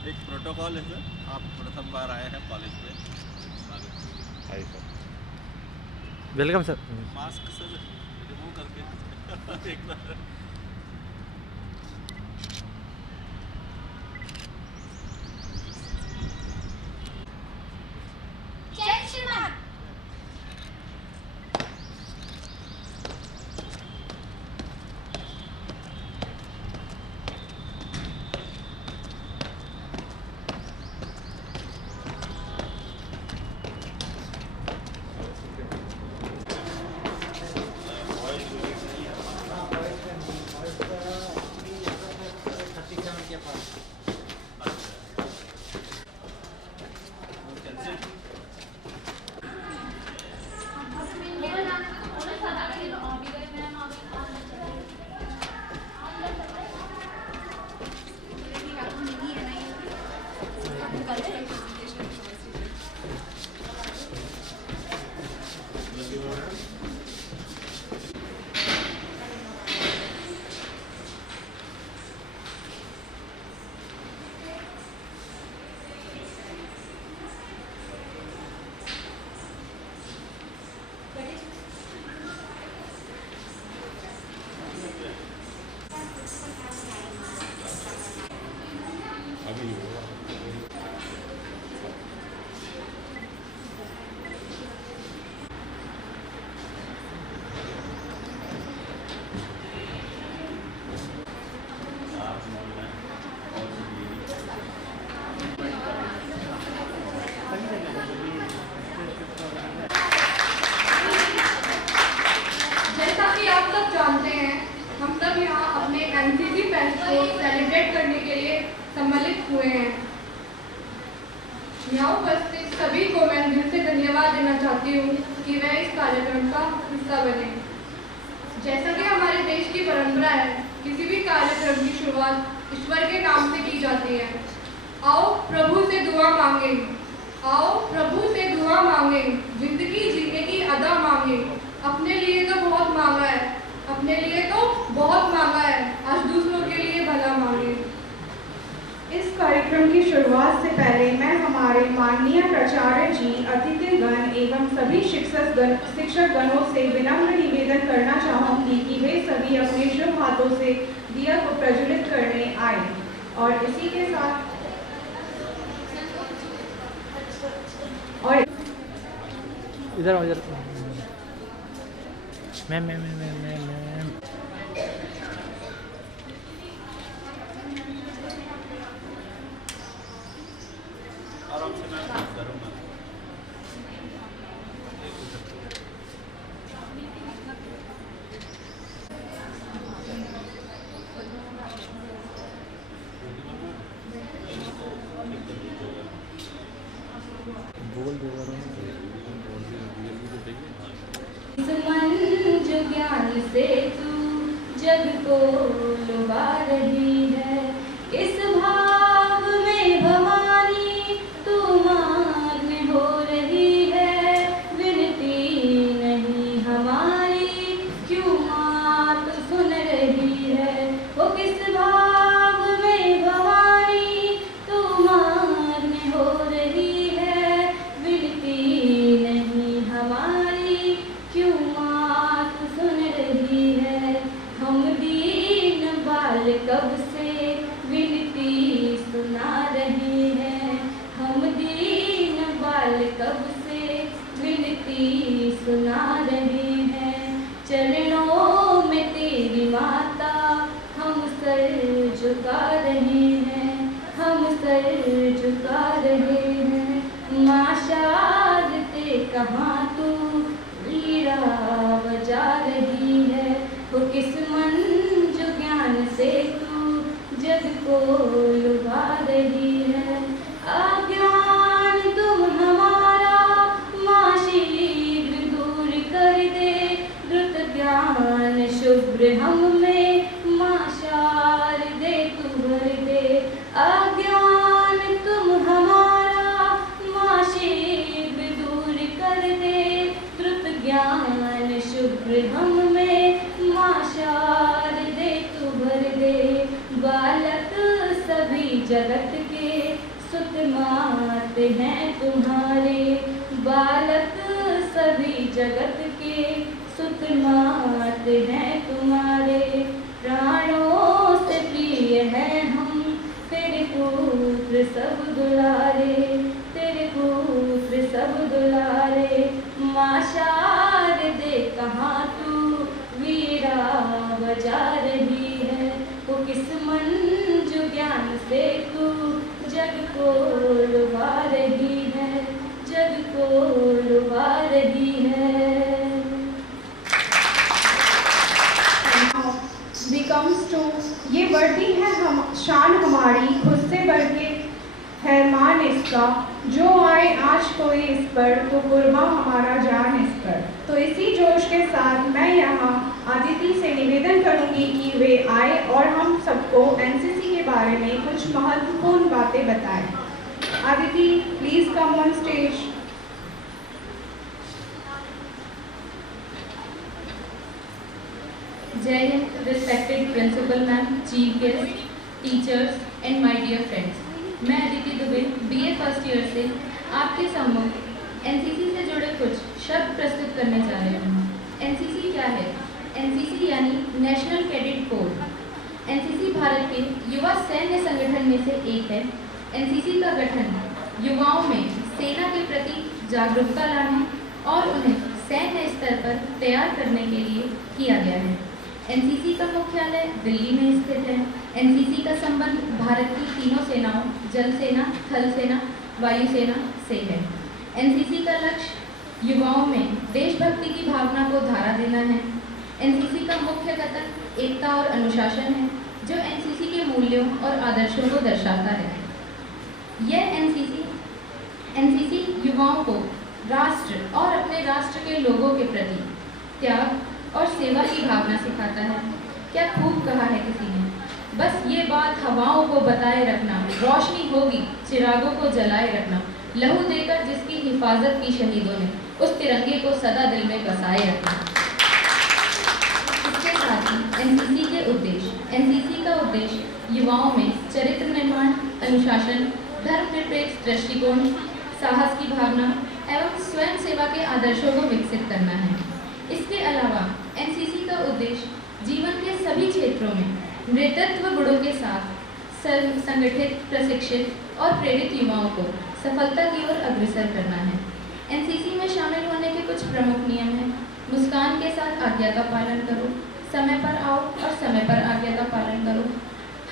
एक प्रोटोकॉल है सर, आप प्रथम बार आए हैं कॉलेज में, स्वागत है। Hi sir. Welcome sir. Mask sir remove करके एक बार। जय श्रीमान। जैसा कि आप सब जानते हैं, हम सब यहाँ अपने एनसीसी फेस्ट को सेलिब्रेट करने के लिए सम्मिलित हुए हैं। यहाँ उपस्थित सभी को मैं दिल से धन्यवाद देना चाहती हूँ कि वह इस कार्यक्रम का हिस्सा बने। जैसा कि हमारे देश की परंपरा है, किसी भी कार्यक्रम की शुरुआत ईश्वर के नाम से की जाती है। आओ प्रभु से दुआ मांगे, आओ प्रभु से दुआ मांगे, जिंदगी जीने की अदा मांगे। अपने लिए तो बहुत मांगा है, अपने लिए तो बहुत मांगा है, आज दूसरों के लिए भला मांगे। इस कार्यक्रम की शुरुआत से पहले मैं हमारे माननीय प्राचार्य जी, अतिथिगण एवं सभी शिक्षक गणों से विनम्र निवेदन करना चाहूंगी कि वे सभी अपने शुभ हाथों से दिया को प्रज्वलित करने आए। और इसी के साथ और इधर आओ, इधर। मैम आराम से मैं बात करूँगा। बोल दो मन जो ज्ञान से तू जग को लुभा रही है, इस भाव में भवानी तू मान्य हो रही है। विनती नहीं हमारी क्यों मात सुन रही है, वो किस भाव में भवानी तू मान्य हो रही है। विनती नहीं हमारी क्यों मात सुन रही है। हम दीन बाल कब से विनती सुना रहे हैं, हम दीन बाल कब से विनती सुना रहे हैं। चरणों में तेरी माता हम सर झुका रहे हैं, हम सर झुका रहे हैं। माँ शारदे कहाँ तू वीरा बजा रही है, वो किस मन जो ज्ञान से तू जग को लुभा रही है। अज्ञान तुम हमारा माँ शीघ्र दूर कर दे, द्रुत ज्ञान शुभ्र हम में माँ शारदे तू भर दे। अज्ञान तुम हमारा माँ शीघ्र दूर कर दे, द्रुत ज्ञान शुभ्र हम में माँ शारदे तू भर दे। बालक सभी जगत के सुत मात हैं तुम्हारे, बालक सभी जगत के सुत मात हैं तुम्हारे। प्राणों से प्रिय हैं हम तेरे पुत्र सब दुलारे, तेरे पुत्र सब दुलारे। माँ शारदे कहाँ तू वीणा बजा रही है, वो किस मंजू ज्ञान से तू जग को लुभा रही है, जग को लुभा रही है। Becomes to ये वर्दी है हम शान हमारी, खुद से बढ़ के है मान इसका। जो आए आज कोई इस पर तो कुर्बान हमारा जान इस पर। तो इसी जोश के साथ मैं यहाँ आदिति से निवेदन करूँगी कि वे आए और हम सबको एनसीसी के बारे में कुछ महत्वपूर्ण बातें बताएं। Aditi, please come on stage. Jai Hind, respected principal ma'am, chief guest, teachers and my dear friends. मैं Aditi Dubey BA first year से आपके सम्मुख एनसीसी से जुड़े कुछ शब्द प्रस्तुत करने जा रही हूँ। एनसीसी क्या है? एनसीसी यानी national cadet corps. NCC Bharat के युवा सैन्य संगठन में से एक है। एनसीसी का गठन युवाओं में सेना के प्रति जागरूकता लाने और उन्हें सैन्य स्तर पर तैयार करने के लिए किया गया है। एनसीसी का मुख्यालय दिल्ली में स्थित है। एनसीसी का संबंध भारत की तीनों सेनाओं जल सेना, थल सेना, वायुसेना से है। एनसीसी का लक्ष्य युवाओं में देशभक्ति की भावना को धारा देना है। एनसीसी का मुख्य कथन एकता और अनुशासन है, जो एनसीसी के मूल्यों और आदर्शों को दर्शाता है। यह एनसीसी युवाओं को राष्ट्र और अपने राष्ट्र के लोगों के प्रति त्याग और सेवा की भावना सिखाता है। क्या खूब कहा है किसी ने, बस ये बात हवाओं को बताए रखना, रोशनी होगी चिरागों को जलाए रखना, लहू देकर जिसकी हिफाजत की शहीदों ने, उस तिरंगे को सदा दिल में बसाए रखना। इसके साथ ही एनसीसी के उद्देश्य, एनसीसी का उद्देश्य युवाओं में चरित्र निर्माण, अनुशासन, धर्मनिरपेक्ष दृष्टिकोण, साहस की भावना एवं स्वयं सेवा के आदर्शों को विकसित करना है। इसके अलावा एनसीसी का उद्देश्य जीवन के सभी क्षेत्रों में नेतृत्व गुणों के साथ संगठित, प्रशिक्षित और प्रेरित युवाओं को सफलता की ओर अग्रसर करना है। एनसीसी में शामिल होने के कुछ प्रमुख नियम हैं। मुस्कान के साथ आज्ञा का पालन करो, समय पर आओ और समय पर आज्ञा का पालन करो,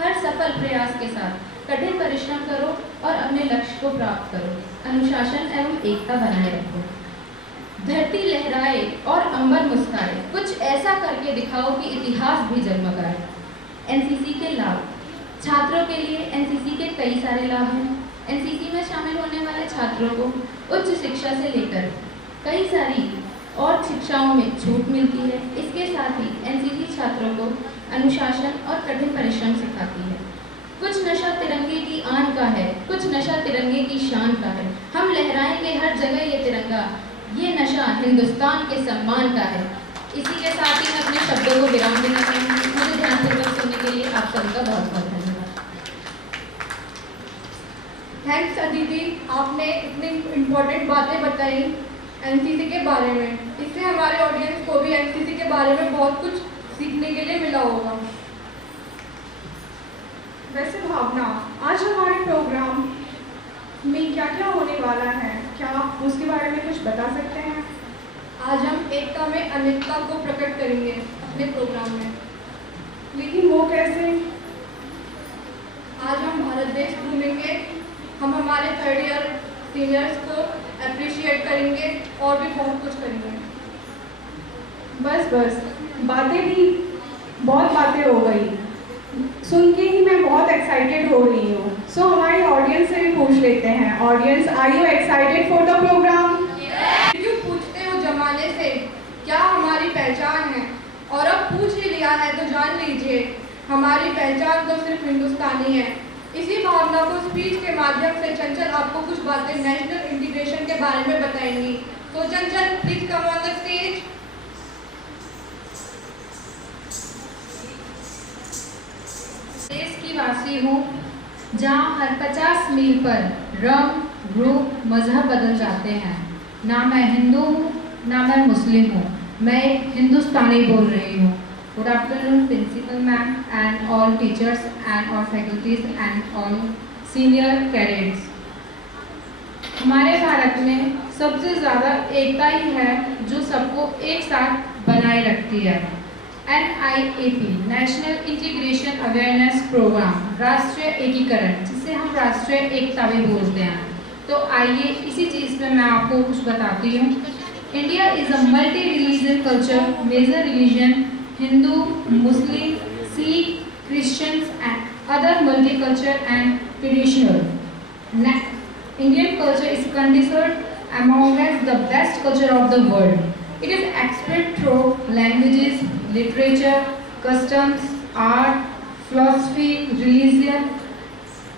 हर सफल प्रयास के साथ कठिन परिश्रम करो और अपने लक्ष्य को प्राप्त करो, अनुशासन एवं एकता बनाए रखो। धरती लहराए और अंबर मुस्काए, कुछ ऐसा करके दिखाओ कि इतिहास भी जगमगाए। एनसीसी के लाभ, छात्रों के लिए एनसीसी के कई सारे लाभ हैं। एनसीसी में शामिल होने वाले छात्रों को उच्च शिक्षा से लेकर कई सारी और शिक्षाओं में छूट मिलती है। इसके साथ ही एनसीसी छात्रों को अनुशासन और कठिन परिश्रम सिखाती है। कुछ नशा तिरंगे की आन का है, कुछ नशा तिरंगे की शान का है। हम लहराएंगे हर जगह ये तिरंगा, ये नशा हिंदुस्तान के सम्मान का है। इसी के साथ ही मैं अपने शब्दों को विराम देना चाहूँगी। मुझे ध्यानपूर्वक सुनने के लिए आप सबका बहुत बहुत धन्यवाद। थैंक्स अदिति, आपने इतनी इम्पोर्टेंट बातें बताई एनसीसी के बारे में। इससे हमारे ऑडियंस को भी एनसीसी के बारे में बहुत कुछ सीखने के लिए मिला होगा। वैसे भावना, आज हमारे प्रोग्राम में क्या क्या होने वाला है, क्या आप उसके बारे में कुछ बता सकते हैं? आज हम एकता में अनेकता को प्रकट करेंगे अपने प्रोग्राम में। लेकिन वो कैसे? आज हम भारत देश घूमेंगे, हम हमारे थर्ड ईयर सीनियर्स को अप्रिशिएट करेंगे और भी बहुत कुछ करेंगे। बस बातें भी बहुत बातें हो गई, सुन के ही मैं बहुत एक्साइटेड हो रही हूँ। सो हमारी ऑडियंस से भी पूछ लेते हैं। Audience, are you excited for the program? क्यों पूछते हो जमाने से क्या हमारी पहचान है, और अब पूछ ही लिया है तो जान लीजिए हमारी पहचान तो सिर्फ हिंदुस्तानी है। इसी भावना को स्पीच के माध्यम से चंचल आपको कुछ बातें नेशनल इंटीग्रेशन के बारे में बताएंगी। तो चंचल, please come on the stage. देश की वासी हूँ, जहाँ हर 50 मील पर रंग, रूप, मजहब बदल जाते हैं। ना मैं हिंदू हूँ, ना मैं मुस्लिम हूँ, मैं एक हिंदुस्तानी बोल रही हूँ। Good afternoon principal ma'am and all teachers and all faculties and all senior cadets. हमारे भारत में सबसे ज़्यादा एकता ही है जो सबको एक साथ बनाए रखती है। NIAP national integration awareness program, राष्ट्रीय एकीकरण, जिसे हम राष्ट्रीय एकता भी बोलते हैं। तो आइए इसी चीज़ पे मैं आपको कुछ बताती हूँ। India is a multi religion culture, major religion Hindu, Muslim, Sikh, Christians and other multi culture and traditional. Indian culture is considered among the best culture of the world. It is expressed through languages, literature, customs, art, philosophy, religion,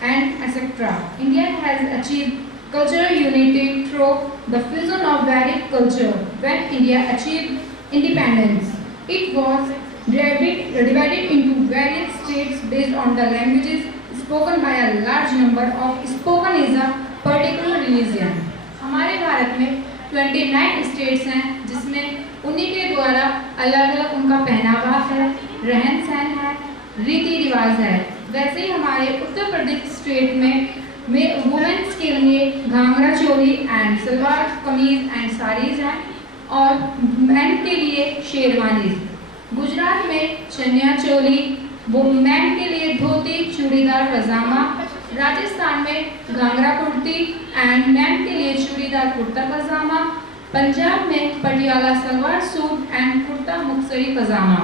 and etc. India has achieved cultural unity through the fusion of varied culture. When India achieved independence, it was divided into various states based on the languages spoken by a large number of spoken is a particular religion. हमारे भारत में 29 states हैं, जिसमें उन्हीं के द्वारा अलग अलग उनका पहनावा है, रहन सहन है, रीति रिवाज है। वैसे ही हमारे उत्तर प्रदेश स्टेट में वुमेन्स के लिए घाघरा चोली एंड सलवार कमीज एंड साड़ीज हैं और मेन के लिए शेरवानीज। गुजरात में चनिया चोली, वो मैन के लिए धोती चूड़ीदार पजामा। राजस्थान में घाघरा कुर्ती एंड मैन के लिए चूड़ीदार कुर्ता पजामा। पंजाब में पटियाला सलवार सूट एंड कुर्ता मुक्तसरी पजामा।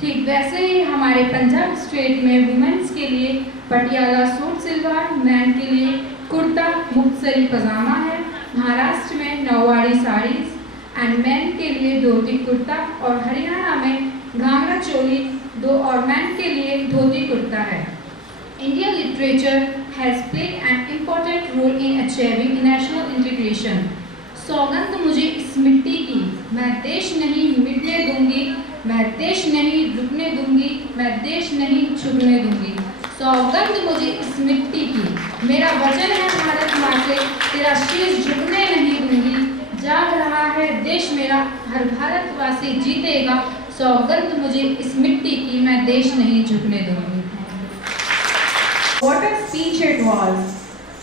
ठीक वैसे ही हमारे पंजाब स्टेट में वुमेन्स के लिए पटियाला सूट सलवार, मैन के लिए कुर्ता मुक्तसरी पजामा है। महाराष्ट्र में नौवारी साड़ीज एंड मैन के लिए धोती कुर्ता और हरियाणा में घाघरा चोली दो और मैन के लिए धोती कुर्ता है। Indian literature has played an important role in achieving national integration. सौगंध मुझे इस मिट्टी की, मैं देश नहीं मिटने दूंगी, मैं देश नहीं रुकने दूंगी, मैं देश नहीं छूटने दूंगी। सौगंध मुझे इस मिट्टी की, मेरा वचन है भारत माँ से, तेरा शीश झुकने नहीं दूंगी। जाग रहा है देश मेरा, हर भारतवासी जीतेगा। सौगंध मुझे इस मिट्टी की, मैं देश नहीं झुकने दूंगी। What a speech it was!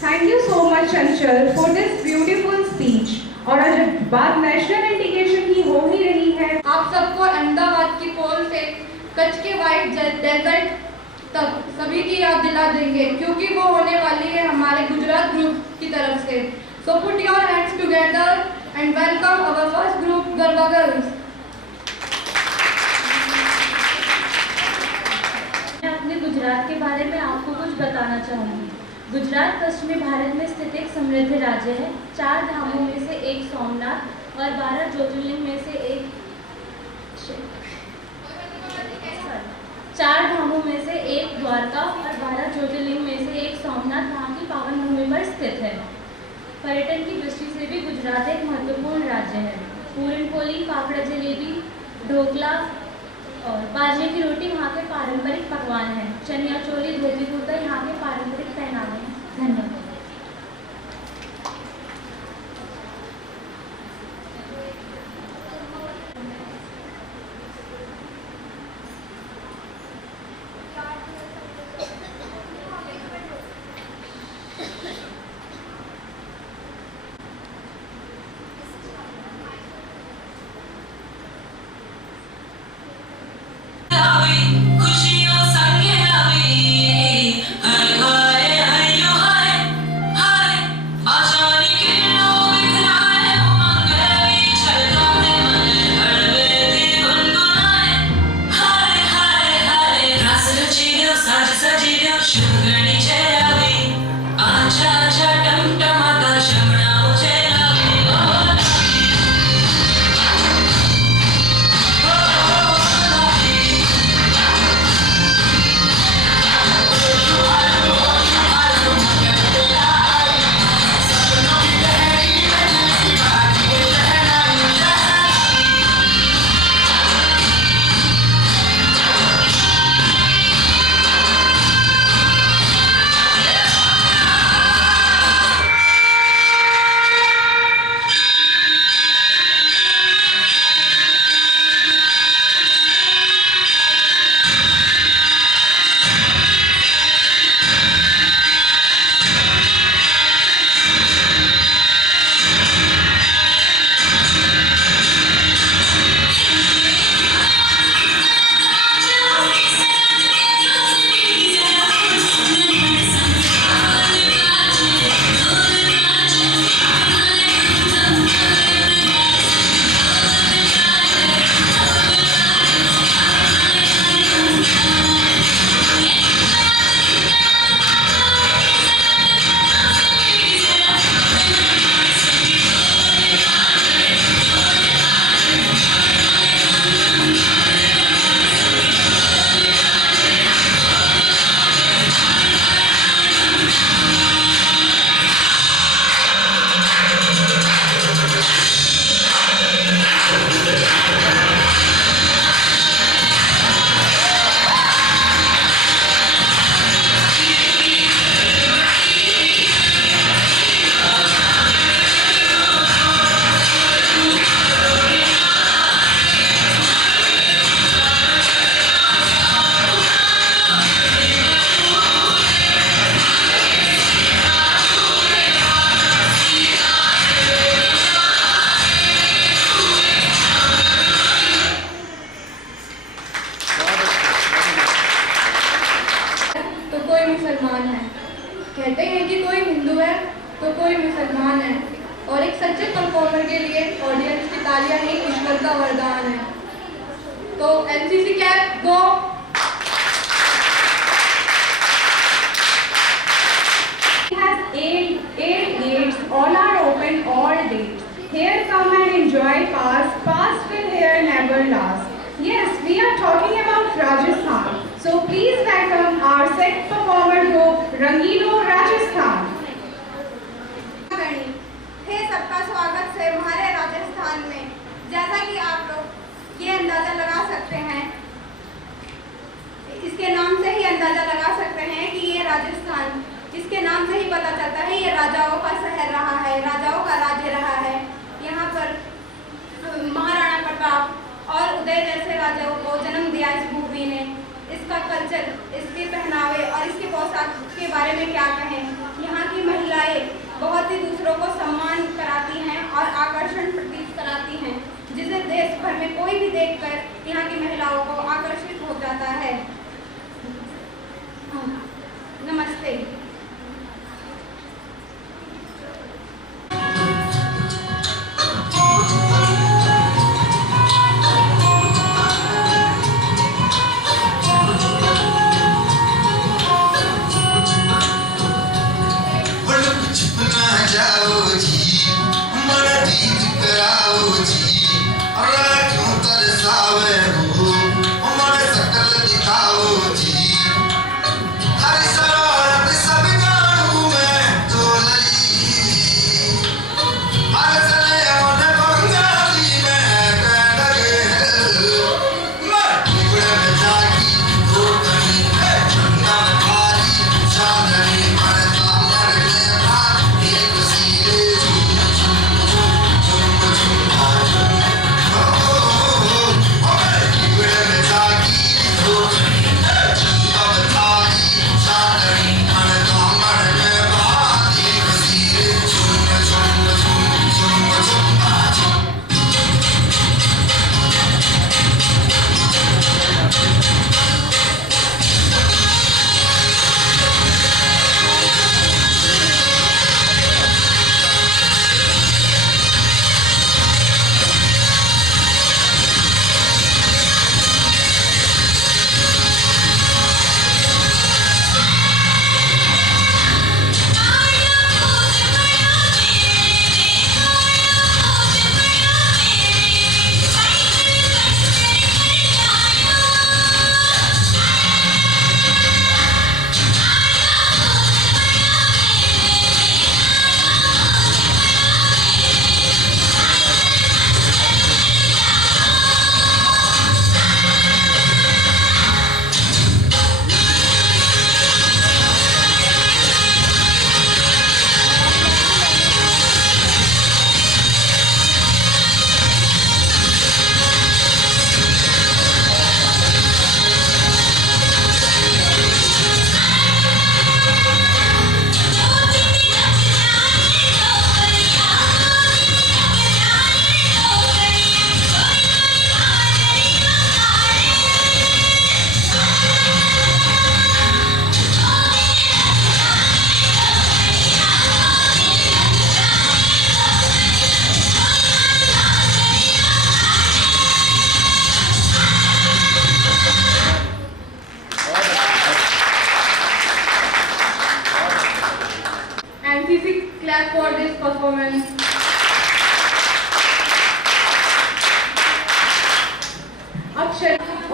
Thank you so much, Chanchal, for this beautiful speech. और आज बात नेशनल इंटीग्रेशन की हो ही रही है। आप सबको अहमदाबाद की पोल से कच्छ के वाइट डेजर्ट तक सभी की याद दिला देंगे, क्योंकि वो होने वाली है हमारे गुजरात ग्रुप की तरफ से। So put your hands together and welcome our first group, garba girls. मैं अपने गुजरात के बारे में आपको कुछ बताना चाहूँगी। गुजरात पश्चिमी भारत में स्थित एक समृद्ध राज्य है। 4 धामों में से एक सोमनाथ और 12 ज्योतिर्लिंग में से एक 4 धामों में से एक द्वारका और 12 ज्योतिर्लिंग में से एक सोमनाथ वहाँ की पावन भूमि पर स्थित है। पर्यटन की दृष्टि से भी गुजरात एक महत्वपूर्ण राज्य है। पूरन पोली, फाफड़ा जलेबी, ढोकला और बाजरे की रोटी वहाँ के पारंपरिक पकवान हैं। चनिया चोली, धोती कुर्ता यहाँ के पारंपरिक पहनावे हैं। धन्यवाद। खुशियों संगे आवे, हाय हाय हाय हाय। तो कोई मुसलमान है। और एक सच्चे परफॉर्मर के लिए ऑडियंस की तालियां ही ईश्वर का वरदान है। तो NCC cap go. Has eight gates, all are open all days. Here come and enjoy past will here never last. Yes, we are talking about Rajasthan. So please welcome our set performer group, Rangilo Rajasthan. हे सबका स्वागत है हमारे राजस्थान में। जैसा कि आप लोग ये अंदाज़ा लगा सकते हैं, इसके नाम से ही अंदाज़ा लगा सकते हैं कि ये राजस्थान, इसके नाम से ही पता चलता है ये राजाओं का शहर रहा है, राजाओं का राज्य रहा है। यहाँ पर महाराणा प्रताप और उदय जैसे राजाओं को जन्म दिया इस भूमि ने। इसका कल्चर, इसके पहनावे और इसके पोशाक के बारे में क्या कहें। यहाँ की महिलाएं बहुत ही दूसरों को सम्मान कराती हैं और आकर्षण प्रतीत कराती हैं, जिसे देश भर में कोई भी देखकर यहाँ की महिलाओं को आकर्षित हो जाता है। नमस्ते। clap for this performance.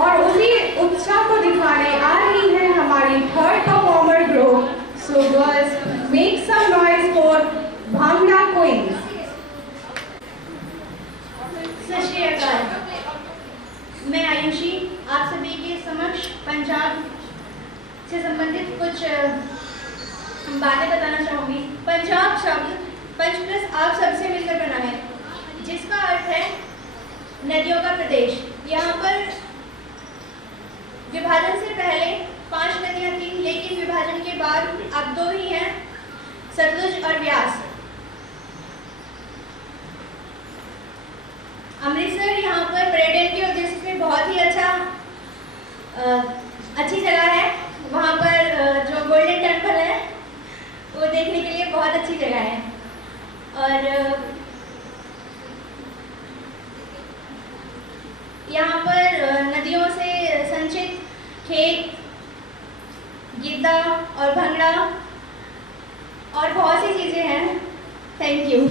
और उसी उत्साह को दिखाने आ रही है हमारी third performer group. So girls, make some noise for bhangra queens. Sat Sri अकाल. मैं आयुषी आप सभी के समक्ष पंजाब से संबंधित कुछ बातें बताना चाहूँगी. पंजाब शब्द पंच प्लस आप सबसे मिलकर बना है, जिसका अर्थ है नदियों का प्रदेश. यहाँ पर विभाजन से पहले 5 नदियाँ थीं, लेकिन विभाजन के बाद अब 2 ही हैं, सतलुज और व्यास. अमृतसर यहाँ पर पर्यटन के उद्देश्य से बहुत ही अच्छी जगह है. वहाँ पर जो गोल्डन टेम्पल है वो देखने के लिए बहुत बहुत अच्छी जगह है। और यहाँ पर नदियों से संचित खेत, गिद्दा और भंगड़ा और बहुत सी चीज़ें हैं। Thank you.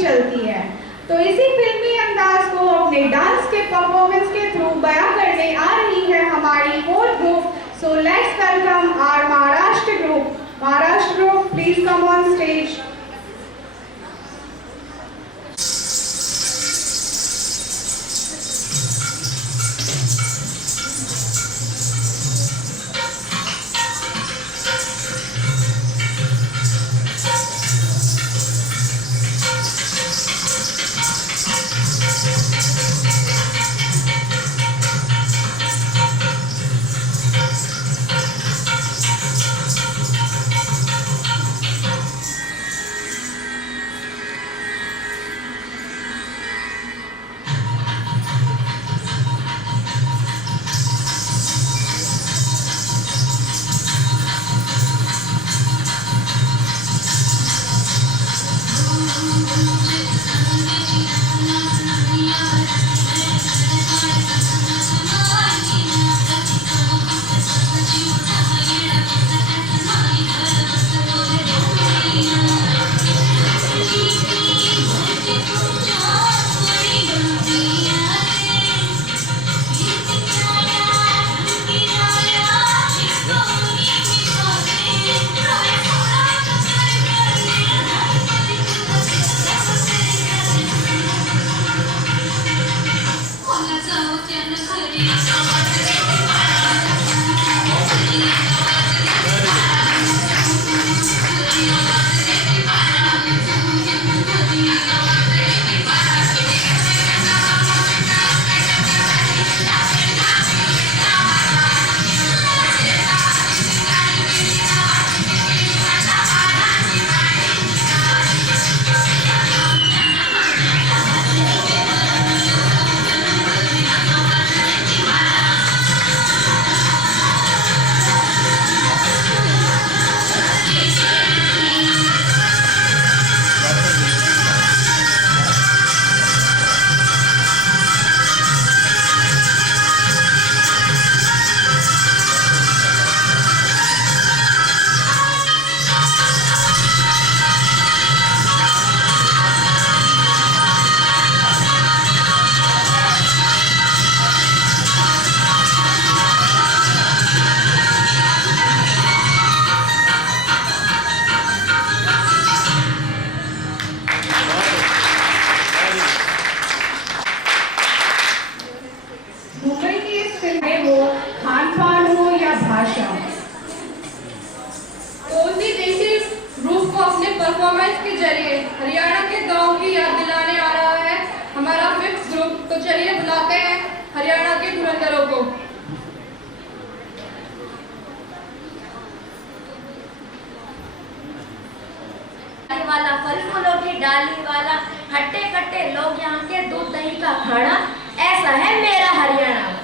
चलती है। तो इसी फिल्मी अंदाज को अपने डांस के परफॉर्मेंस के थ्रू बयां करने आ रही है हमारी core group. So let's welcome our Maharashtra group. Maharashtra group, please come on stage. Performance के जरिए हरियाणा के गांव की याद दिलाने आ रहा है हमारा फिफ्थ ग्रुप। तो चलिए बुलाते हैं हरियाणा के धुरंधरों को। वाला फल फूलों की डाली वाला, खट्टे खट्टे लोग यहाँ के दूध दही का खाना, ऐसा है मेरा हरियाणा।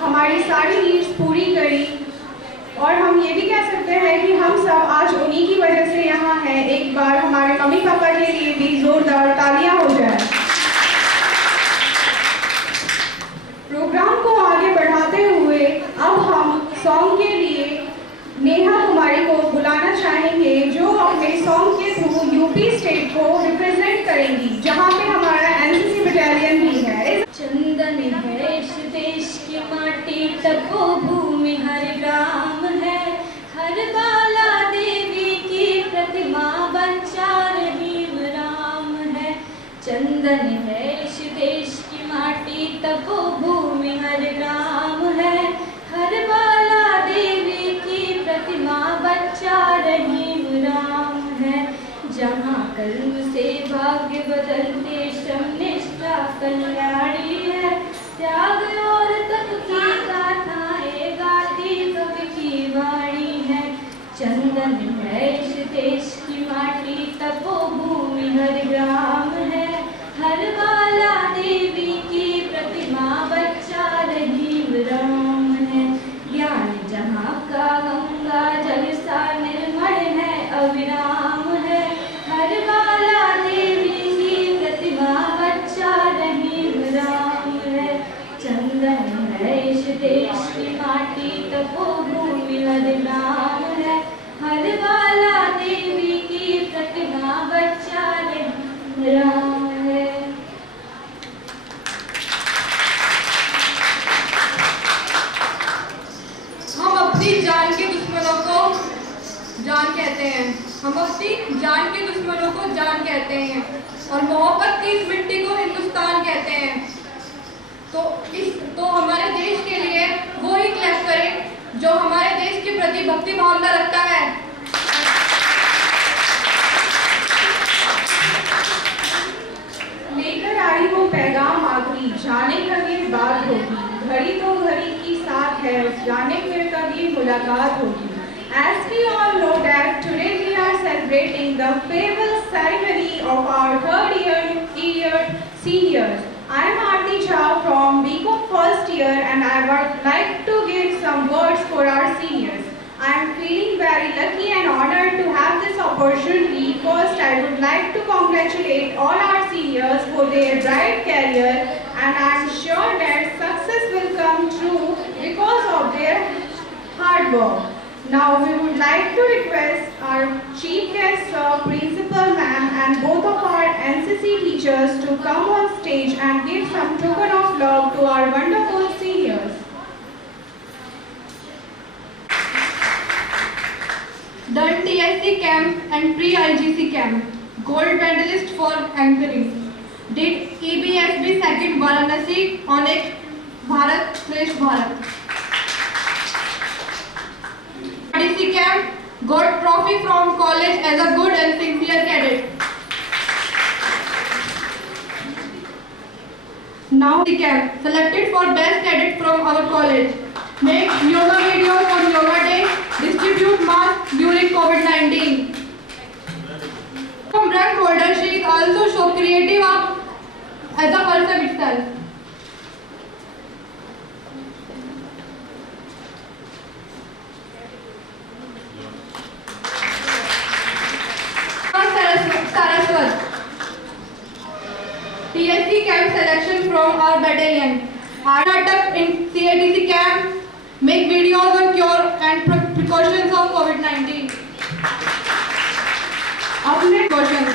हमारी सारी नीड्स पूरी करी। और हम ये भी कह सकते हैं कि हम सब आज उन्हीं की वजह से यहाँ हैं। एक बार हमारे मम्मी पापा के लिए भी जोरदार तालियां हो जाए। प्रोग्राम को आगे बढ़ाते हुए अब हम सॉन्ग के लिए नेहा कुमारी को बुलाना चाहेंगे, जो अपने सॉन्ग के थ्रू यूपी स्टेट को रिप्रेजेंट करेंगी, जहाँ पे हमारा एनसीसी बटालियन भी है। चंदन है इस देश की माटी, तपो भूमि हर ग्राम है, हर बाला देवी की प्रतिमा बच्चा रहीम राम है। चंदन है इस देश की माटी, तपो भूमि हर ग्राम है, हर बाला देवी की प्रतिमा बच्चा रहीम राम है। जहाँ कर्म से भाग्य बदलते श्रम निष्ठा कल्याणी है, त्याग और तप की गाथाएं गाती कवि की वाणी है। चंदन है इस देश की माटी, तपो भूमि हर ग्राम है, हर बाला देवी की प्रतिमा बच्चा रहीम राम तपोभूमि हर नाम है, हर बाला देवी की प्रतिमा बच्चा राम है। हम अपनी जान के दुश्मनों को जान कहते हैं, हम अपनी जान के दुश्मनों को जान कहते हैं और मोहब्बत की इस मिट्टी को हिंदुस्तान कहते हैं। तो हमारे देश के लिए वो ही क्लैप करें जो हमारे देश के प्रति भक्ति भावना रखता है। लेकर आई वो पैगाम आखिरी, जाने कब ये बात होगी, घड़ी तो घड़ी की साथ है, जाने फिर कब ये मुलाकात होगी। As we all know that today we are celebrating the farewell ceremony of our third year seniors. I am Aarti Jha from BCom first year and I would like to give some words for our seniors. I am feeling very lucky and honored to have this opportunity. First, I would like to congratulate all our seniors for their bright career and I am sure that success will come true because of their hard work. Now we would like to request our chief guest, Principal Ma'am and both of our NCC teachers to come on stage and give some token of love to our wonderful seniors. Done TSC camp and pre-IGC camp. Gold medalist for anchoring. Did EBSB second Varanasi on a Bharat Shresth Bharat. IGC camp, got trophy from college as a good and sincere cadet. Now the camp, selected for best cadet from our college. Make yoga videos on yoga day, distribute masks during COVID-19. From rank holder, she is also so creative as a person itself. Saraswat. TSC camp selection from our battalion. Natak in CATC camp, make videos on cure and precautions of COVID-19. Upnext precautions.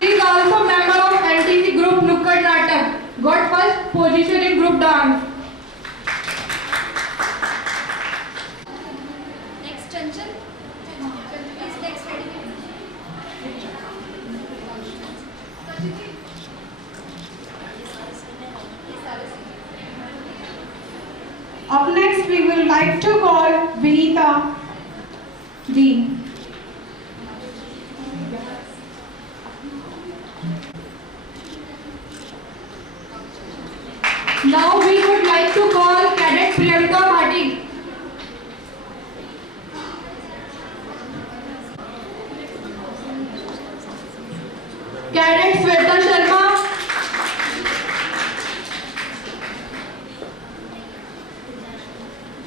He is also member of LTC group Nukkad Natak. Got first position in group dance. Next, Chanchal. Please next ready. Up next, we will like to call Vinita D. Now we would like to call Cadet Priyanka Bhati. Cadet Sweta Sharma.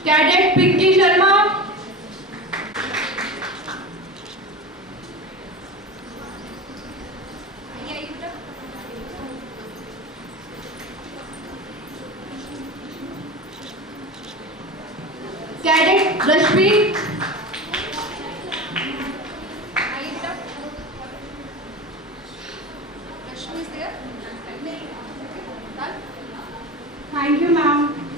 Cadet Pinky Sharma. Cadet Rashmi. Thank you, ma'am.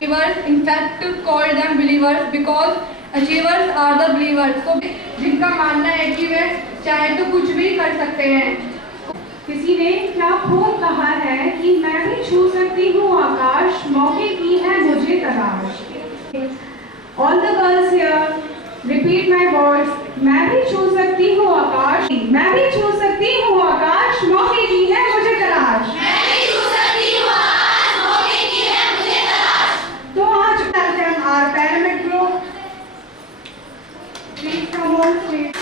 Believers, in fact, to call them believers because achievers are the believers. So, जिनका मानना है कि वे चाहे तो कुछ भी कर सकते हैं. किसी ने क्या खूब कहा है कि मैं भी छू सकती हूँ आकाश, मौके की है मुझे तलाश. All the girls here, repeat my words. मैं भी छू सकती हूँ आकाश, मैं भी छू सकती हूँ आकाश, मौके की है मुझे तलाश. तो आज welcome our pyramid group. Please come on stage.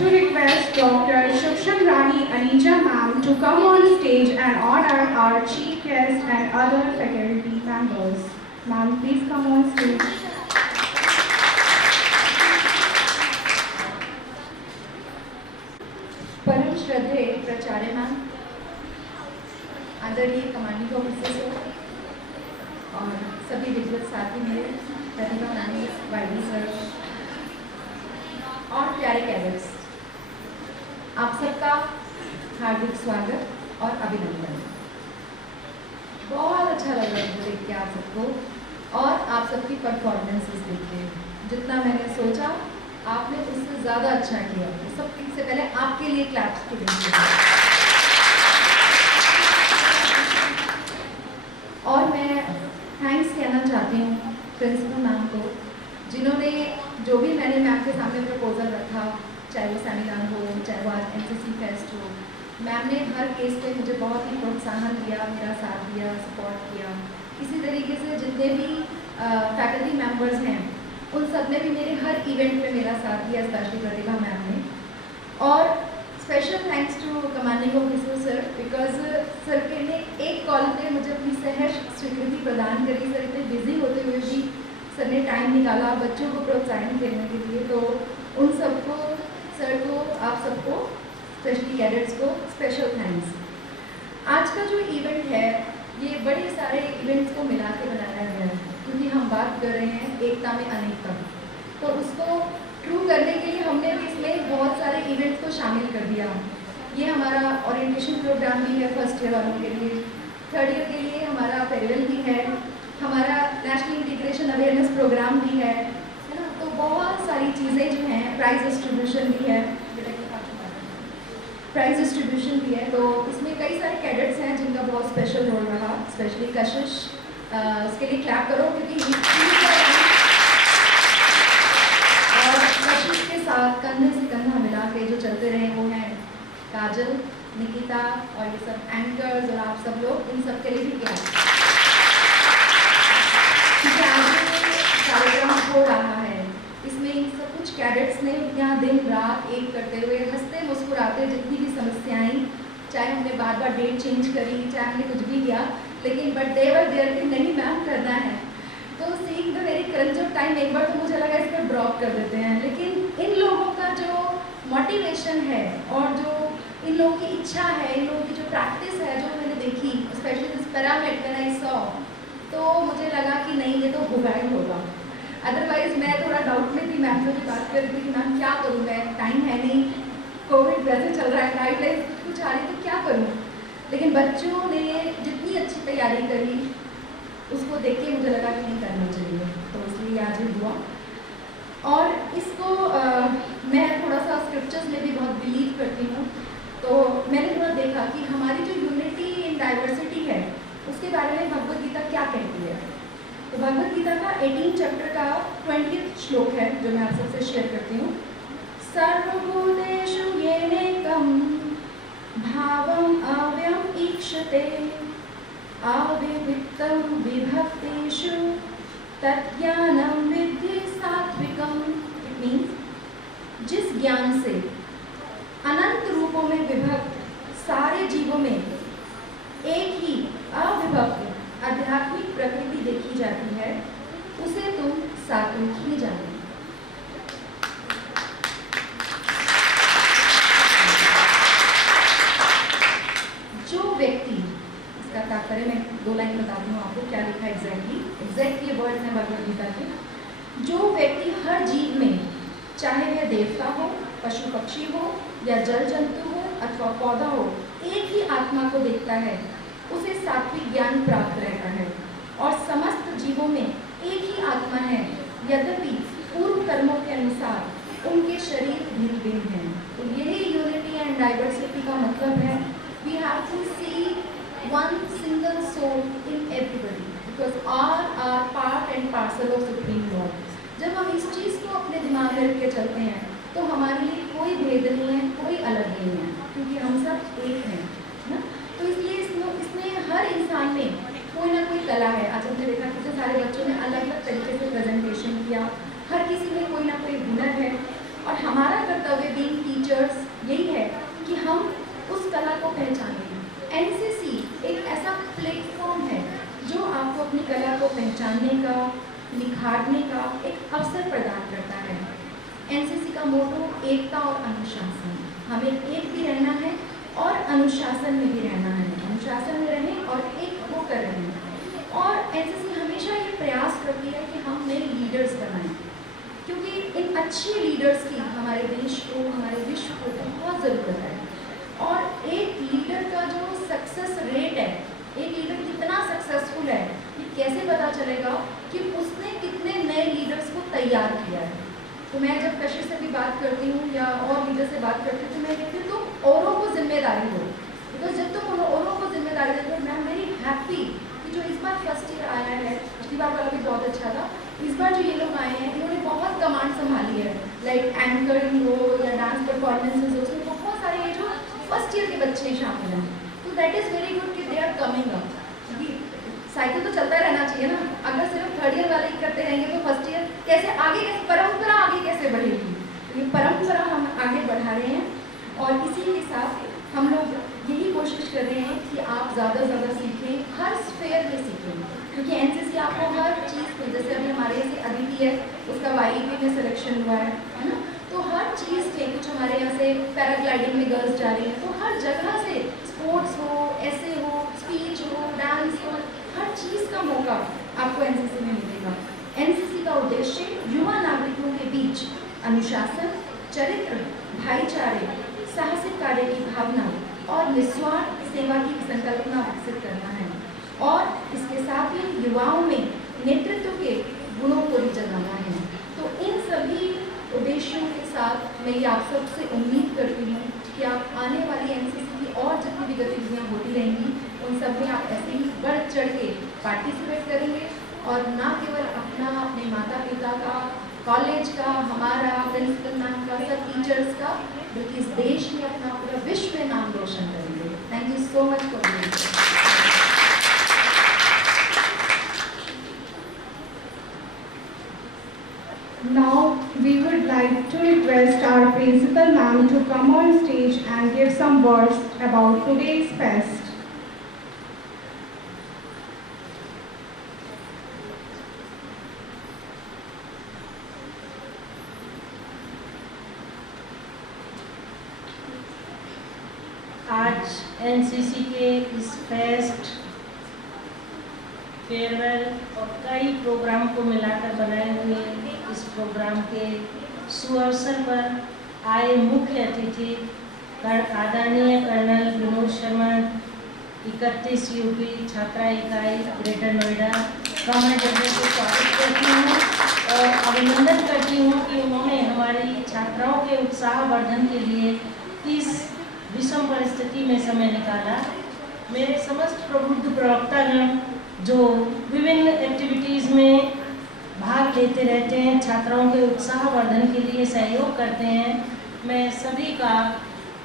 to request Dr. Shubsham Rani Anija ma'am to come on stage and honor our chief guest and other faculty members. Ma'am, please come on stage. परम श्रद्धेय प्राचार्य ma'am, आदरणीय commanding officer और सभी विद्वत साथी मेरे, प्रतिभा ma'am, वाईडी sir और प्यारे कैडेट्स, आप सबका हार्दिक स्वागत और अभिनंदन। बहुत अच्छा लग रहा है मुझे देख के आप सबको और आप सबकी परफॉर्मेंसेस देख के। जितना मैंने सोचा आपने उससे ज़्यादा अच्छा किया। सबसे पहले आपके लिए क्लैप्स की देंगे। और मैं थैंक्स कहना चाहती हूँ प्रिंसिपल मैम को, जिन्होंने जो भी मैंने मैम के सामने प्रपोजल रखा, चाहे वो सेमिनार हो, चाहे वो आज एनसीसी फेस्ट हो, मैम ने हर केस पे मुझे बहुत ही प्रोत्साहन दिया, मेरा साथ दिया, सपोर्ट किया। इसी तरीके से जितने भी फैकल्टी मेंबर्स हैं उन सब ने भी मेरे हर इवेंट पे मेरा साथ दिया, स्पेशली प्रतिभा मैम ने। और special thanks to commanding officer sir, because sir के ने एक कॉल पे मुझे अपनी सहर्ष स्वीकृति प्रदान करी। सर इतने बिजी होते हुए भी सर ने टाइम निकाला बच्चों को प्रोत्साहन देने के लिए। तो उन सबको, सर को, आप सबको, स्पेशली कैडेट्स को स्पेशल थैंक्स। आज का जो इवेंट है ये बड़े सारे इवेंट्स को मिला के बनाया गया है, क्योंकि हम बात कर रहे हैं एकता में अनेकता। तो उसको ट्रू करने के लिए हमने भी इसमें बहुत सारे इवेंट्स को शामिल कर दिया। ये हमारा ओरिएंटेशन प्रोग्राम भी है फर्स्ट ईयर वालों के लिए, थर्ड ईयर के लिए हमारा फेयरवेल भी है, हमारा नेशनल इंटीग्रेशन अवेयरनेस प्रोग्राम भी है ना। तो बहुत सारी चीज़ें जो हैं, प्राइज डिस्ट्रीब्यूशन भी है, प्राइज डिस्ट्रीब्यूशन भी है। तो इसमें कई सारे कैडेट्स हैं जिनका बहुत स्पेशल रोल रहा, स्पेशली कशिश, उसके लिए क्लैप करो क्योंकि और कशिश के साथ कंधे से कंधा मिला के जो चलते रहे वो हैं काजल, निकिता और ये सब एंकर्स और आप सब लोग, इन सब के लिए भी क्लैप। कार्यक्रम हो रहा है, इसमें इन सब कुछ कैडेट्स ने यहाँ दिन रात एक करते हुए हंसते मुस्कुराते जितनी भी समस्याएं, चाहे हमने बार बार डेट चेंज करी, चाहे हमने कुछ भी किया, लेकिन बट देवर देयर कि नहीं मैम करना है। तो seeing the very crunch of time एक बार तो मुझे लगा इस पर ड्रॉप कर देते हैं, लेकिन इन लोगों का जो मोटिवेशन है और जो इन लोगों की इच्छा है, इन लोगों की जो प्रैक्टिस है, जो मैंने देखी specially this pyramid when I saw, तो मुझे लगा कि नहीं ये तो होगा ही होगा। अदरवाइज मैं थोड़ा डाउट में थी, मैम से भी बात कर रही थी कि मैम क्या करूँ, मैं टाइम है नहीं, कोविड वैसे चल रहा है, नाइट लाइफ कुछ आ रही तो क्या करूँ। लेकिन बच्चों ने जितनी अच्छी तैयारी करी उसको देख के मुझे लगा कि नहीं करना चाहिए, तो इसलिए आज भी हुआ। और इसको मैं थोड़ा सा स्क्रिप्चर्स में भी बहुत बिलीव करती हूँ, तो मैंने थोड़ा देखा कि हमारी जो यूनिटी इन डाइवर्सिटी है उसके बारे में भगवद गीता क्या कहती है। तो भगवद गीता का 18 चैप्टर का 20th श्लोक है जो मैं आप सबसे शेयर करती हूँ। सर्वभूतेषु येनैकं भावम् अव्ययम् ईक्षते अविविक्तं विभक्तेषु तज्ज्ञानं विद्धि सात्विकम्। इट मीन्स जिस ज्ञान से अनंत रूपों में विभक्त सारे जीवों में एक ही अविभक्त आध्यात्मिक प्रकृति देखी जाती है, उसे तुम सात्विक ही जानो। जो व्यक्ति, इसका तात्पर्य मैं 2 लाइन बताती हूँ आपको क्या लिखा एग्जैक्ट ये वर्ड है भगवद गीता के। जो व्यक्ति हर जीव में, चाहे वह देवता हो, पशु पक्षी हो या जल जंतु हो अथवा पौधा हो, एक ही आत्मा को देखता है, उसे सात्विक ज्ञान प्राप्त रहता है। और समस्त जीवों में एक ही आत्मा है, यद्यपि पूर्व कर्मों के अनुसार उनके शरीर भिन्न भिन्न हैं। तो यही यूनिटी एंड डाइवर्सिटी का मतलब है। We have to see one single soul in everybody because all are part and parcel of supreme lord. जब हम इस चीज़ को अपने दिमाग में रख के चलते हैं तो हमारे लिए कोई भेद नहीं है, कोई अलग नहीं है, क्योंकि हम सब एक हैं ना। तो इसलिए इसमें हर इंसान में कोई ना कोई कला है। आज हमने देखा कि सारे बच्चों ने अलग अलग तरीके से प्रेजेंटेशन किया, हर किसी में कोई ना कोई हुनर है। और हमारा कर्तव्य बीइंग टीचर टीचर्स यही है कि हम उस कला को पहचानें। एनसीसी एक ऐसा प्लेटफॉर्म है जो आपको अपनी कला को पहचानने का, निखारने का एक अवसर प्रदान करता है। एनसीसी का मोटो एकता और अनुशासन। हमें एक भी रहना है और अनुशासन में भी रहना है। अनुशासन में रहें और एक होकर रहें। और एनसीसी हमेशा ये प्रयास करती है कि हम नए लीडर्स बनाएं, क्योंकि इन अच्छे लीडर्स की हमारे देश को, हमारे विश्व को बहुत ज़रूरत है। और एक लीडर का जो सक्सेस रेट है, एक लीडर कितना सक्सेसफुल है, ये कैसे पता चलेगा कि उसने कितने नए लीडर्स को तैयार किया है। तो मैं जब कशिश से भी बात करती हूँ या और लीडर से बात करती हूँ तो मैं कहती हूँ तुम औरों को जिम्मेदारी दो, बिकॉज जब तुम औरों को जिम्मेदारी देते हो, मैं एम वेरी हैप्पी कि जो इस बार फर्स्ट ईयर आया है, पिछली बार वाला भी बहुत अच्छा था, इस बार जो ये लोग आए हैं इन्होंने बहुत कमांड संभाली है, लाइक एंकरिंग हो या डांस परफॉर्मेंसेज हो, उसमें बहुत सारे ये जो फर्स्ट ईयर के बच्चे शामिल हैं। तो दैट इज़ वेरी गुड कि they are coming up. Cycle तो चलता रहना चाहिए ना, अगर सिर्फ थर्ड ईयर वाले ही करते रहेंगे तो फर्स्ट ईयर कैसे आगे, कैसे परंपरा आगे कैसे बढ़ेगी। तो ये परंपरा हम आगे बढ़ा रहे हैं और इसी के साथ हम लोग यही कोशिश कर रहे हैं कि आप ज़्यादा से ज़्यादा सीखें, हर स्फेयर में सीखें, क्योंकि एनसीसी आपको हर चीज़ में, जैसे अभी हमारे ऐसे अदिति है, उसका वाईपी में सिलेक्शन हुआ है ना, तो हर चीज़ के कुछ हमारे यहाँ से पैराग्लाइडिंग में गर्ल्स जा रही हैं, तो हर जगह से स्पोर्ट्स हो, ऐसे हो, स्पीच हो, डांस हो, हर चीज़ का मौका आपको एनसीसी में मिलेगा। एनसीसी का उद्देश्य युवा नागरिकों के बीच अनुशासन, चरित्र, भाईचारे, साहसिक कार्य की भावना और निस्वार्थ सेवा की संकल्पना विकसित करना है और इसके साथ ही युवाओं में नेतृत्व के गुणों को भी जगाना है। तो इन सभी उद्देश्यों के साथ मैं ये आप सबसे उम्मीद करती हूँ कि आप आने वाली एनसीसी की और जितनी भी गतिविधियाँ होती रहेंगी उन सब में आप ऐसे ही बढ़ चढ़ के पार्टिसिपेट करेंगे और ना केवल अपना, अपने माता पिता का, कॉलेज का, हमारा प्रिंसिपल मैम का, सब टीचर्स का, बल्कि इस देश में अपना, पूरा विश्व में नाम रोशन करेंगे। Thank you so much for this. Now we would like to request our principal ma'am to come on stage and give some words about today's fest. आज एनसीसी के इस फेस्ट, फेयरवेल और कई प्रोग्राम को मिलाकर बनाए हुए इस प्रोग्राम के सुअवसर पर आए मुख्य अतिथि आदरणीय कर्नल विनोद शर्मा, 31 यूपी छात्रा इकाई ग्रेटर नोएडा का मैं जगह को स्वागत करती हूँ और अभिनंदन करती हूँ कि उन्होंने हमारी छात्राओं के उत्साह वर्धन के लिए इस विषम परिस्थिति में समय निकाला। मेरे समस्त प्रबुद्ध प्रवक्तागण जो विभिन्न एक्टिविटीज़ में भाग लेते रहते हैं, छात्राओं के उत्साह वर्धन के लिए सहयोग करते हैं, मैं सभी का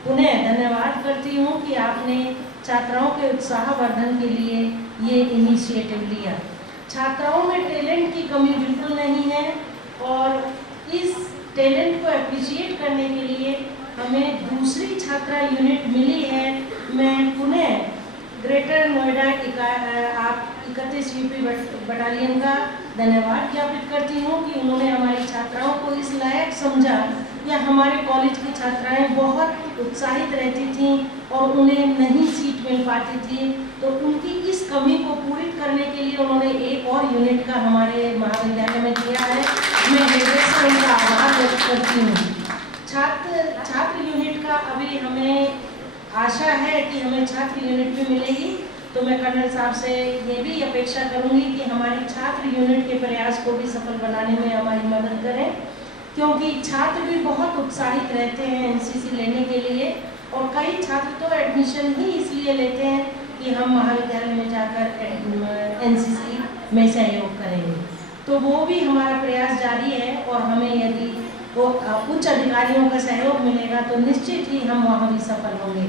पुनः धन्यवाद करती हूँ कि आपने छात्राओं के उत्साह वर्धन के लिए ये इनिशिएटिव लिया। छात्राओं में टैलेंट की कमी बिल्कुल नहीं है और इस टैलेंट को अप्रिशिएट करने के लिए हमें दूसरी छात्रा यूनिट मिली है। मैं पुनः ग्रेटर नोएडा आप 31 यूपी बटालियन का धन्यवाद ज्ञापित करती हूँ कि उन्होंने हमारी छात्राओं को इस लायक समझा। या हमारे कॉलेज की छात्राएं बहुत उत्साहित रहती थीं और उन्हें नहीं सीट मिल पाती थी, तो उनकी इस कमी को पूरी करने के लिए उन्होंने एक और यूनिट का हमारे महाविद्यालय में दिया है। मैं हृदय से उनका आभार व्यक्त करती हूँ। छात्र यूनिट का अभी हमें आशा है कि हमें छात्र यूनिट भी मिलेगी, तो मैं कर्नल साहब से ये भी अपेक्षा करूंगी कि हमारी छात्र यूनिट के प्रयास को भी सफल बनाने में हमारी मदद करें, क्योंकि छात्र भी बहुत उत्साहित रहते हैं एनसीसी लेने के लिए और कई छात्र तो एडमिशन ही इसलिए लेते हैं कि हम महाविद्यालय में जाकर एनसीसी में सहयोग करेंगे। तो वो भी हमारा प्रयास जारी है और हमें यदि वो उच्च अधिकारियों का सहयोग मिलेगा तो निश्चित ही हम वहाँ भी सफल होंगे।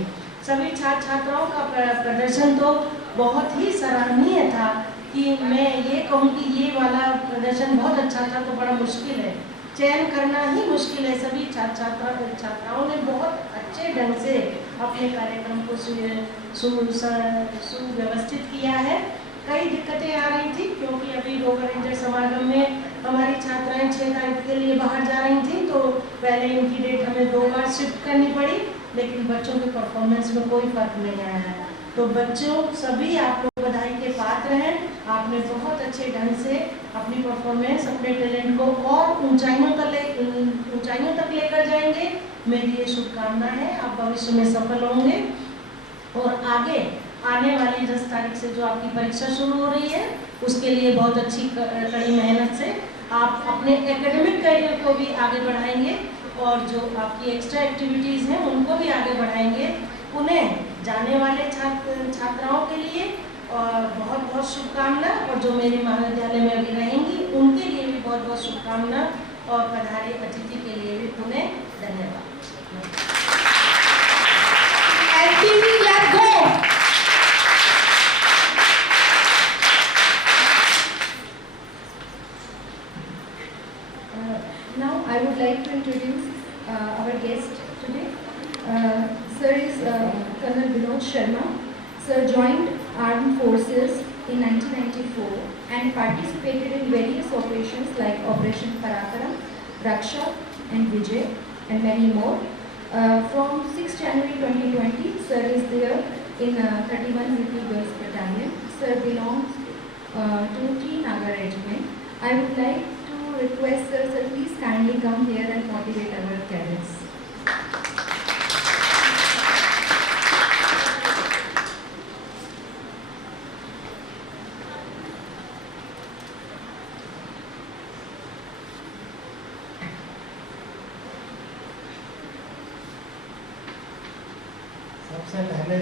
सभी छात्र छात्राओं का प्रदर्शन तो बहुत ही सराहनीय था कि मैं ये कहूँ कि ये वाला प्रदर्शन बहुत अच्छा था, तो बड़ा मुश्किल है चयन करना ही मुश्किल है। सभी छात्राओं ने बहुत अच्छे ढंग से अपने कार्यक्रम को सुव्यवस्थित किया है। कई दिक्कतें आ रही थी क्योंकि अभी रोवर रेंजर समागम में हमारी छात्राएं 6 तारीख के लिए बाहर जा रही थी, तो पहले इनकी डेट हमें 2 बार शिफ्ट करनी पड़ी, लेकिन बच्चों के परफॉर्मेंस में कोई फर्क नहीं आया है। तो बच्चों सभी आप लोग बधाई के पात्र हैं। आपने बहुत अच्छे ढंग से अपनी परफॉर्मेंस, अपने टैलेंट को और ऊंचाइयों तक लेकर जाएंगे। मेरी ये शुभकामना है, आप भविष्य में सफल होंगे और आगे आने वाली 10 तारीख से जो आपकी परीक्षा शुरू हो रही है उसके लिए बहुत अच्छी कड़ी मेहनत से आप अपने एकेडमिक करियर को भी आगे बढ़ाएंगे और जो आपकी एक्स्ट्रा एक्टिविटीज़ हैं उनको भी आगे बढ़ाएंगे। उन्हें जाने वाले छात्राओं के लिए बहुत बहुत शुभकामना और जो मेरे महाविद्यालय में अभी रहेंगी उनके लिए भी बहुत बहुत शुभकामना और पधारी अतिथि के लिए भी उन्हें धन्यवाद। Now I would like to introduce our guest today. Sir is Colonel Vinod Sharma. Sir joined Armed Forces in 1994 and participated in various operations like Operation Parakaram, Raksha and Vijay and many more. From 6 January 2020, Sir is there in 31 UP Girls Battalion. Sir belongs to T Naga Regiment. I would like to request Sir, please kindly come here and motivate our cadets. सबसे पहले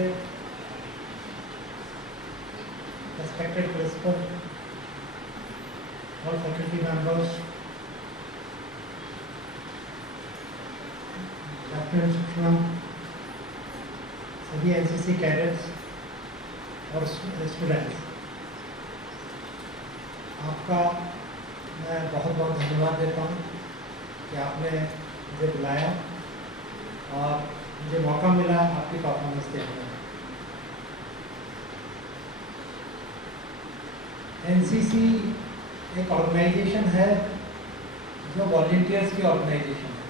respected principal, all faculty members, Lieutenant Shukram, सभी NCC cadets और students, आपका मैं बहुत बहुत धन्यवाद देता हूँ कि आपने मुझे बुलाया और मुझे मौका मिला आपकी परफॉर्मेंस देखने का। एनसीसी एक ऑर्गेनाइजेशन है जो वॉलंटियर्स की ऑर्गेनाइजेशन है।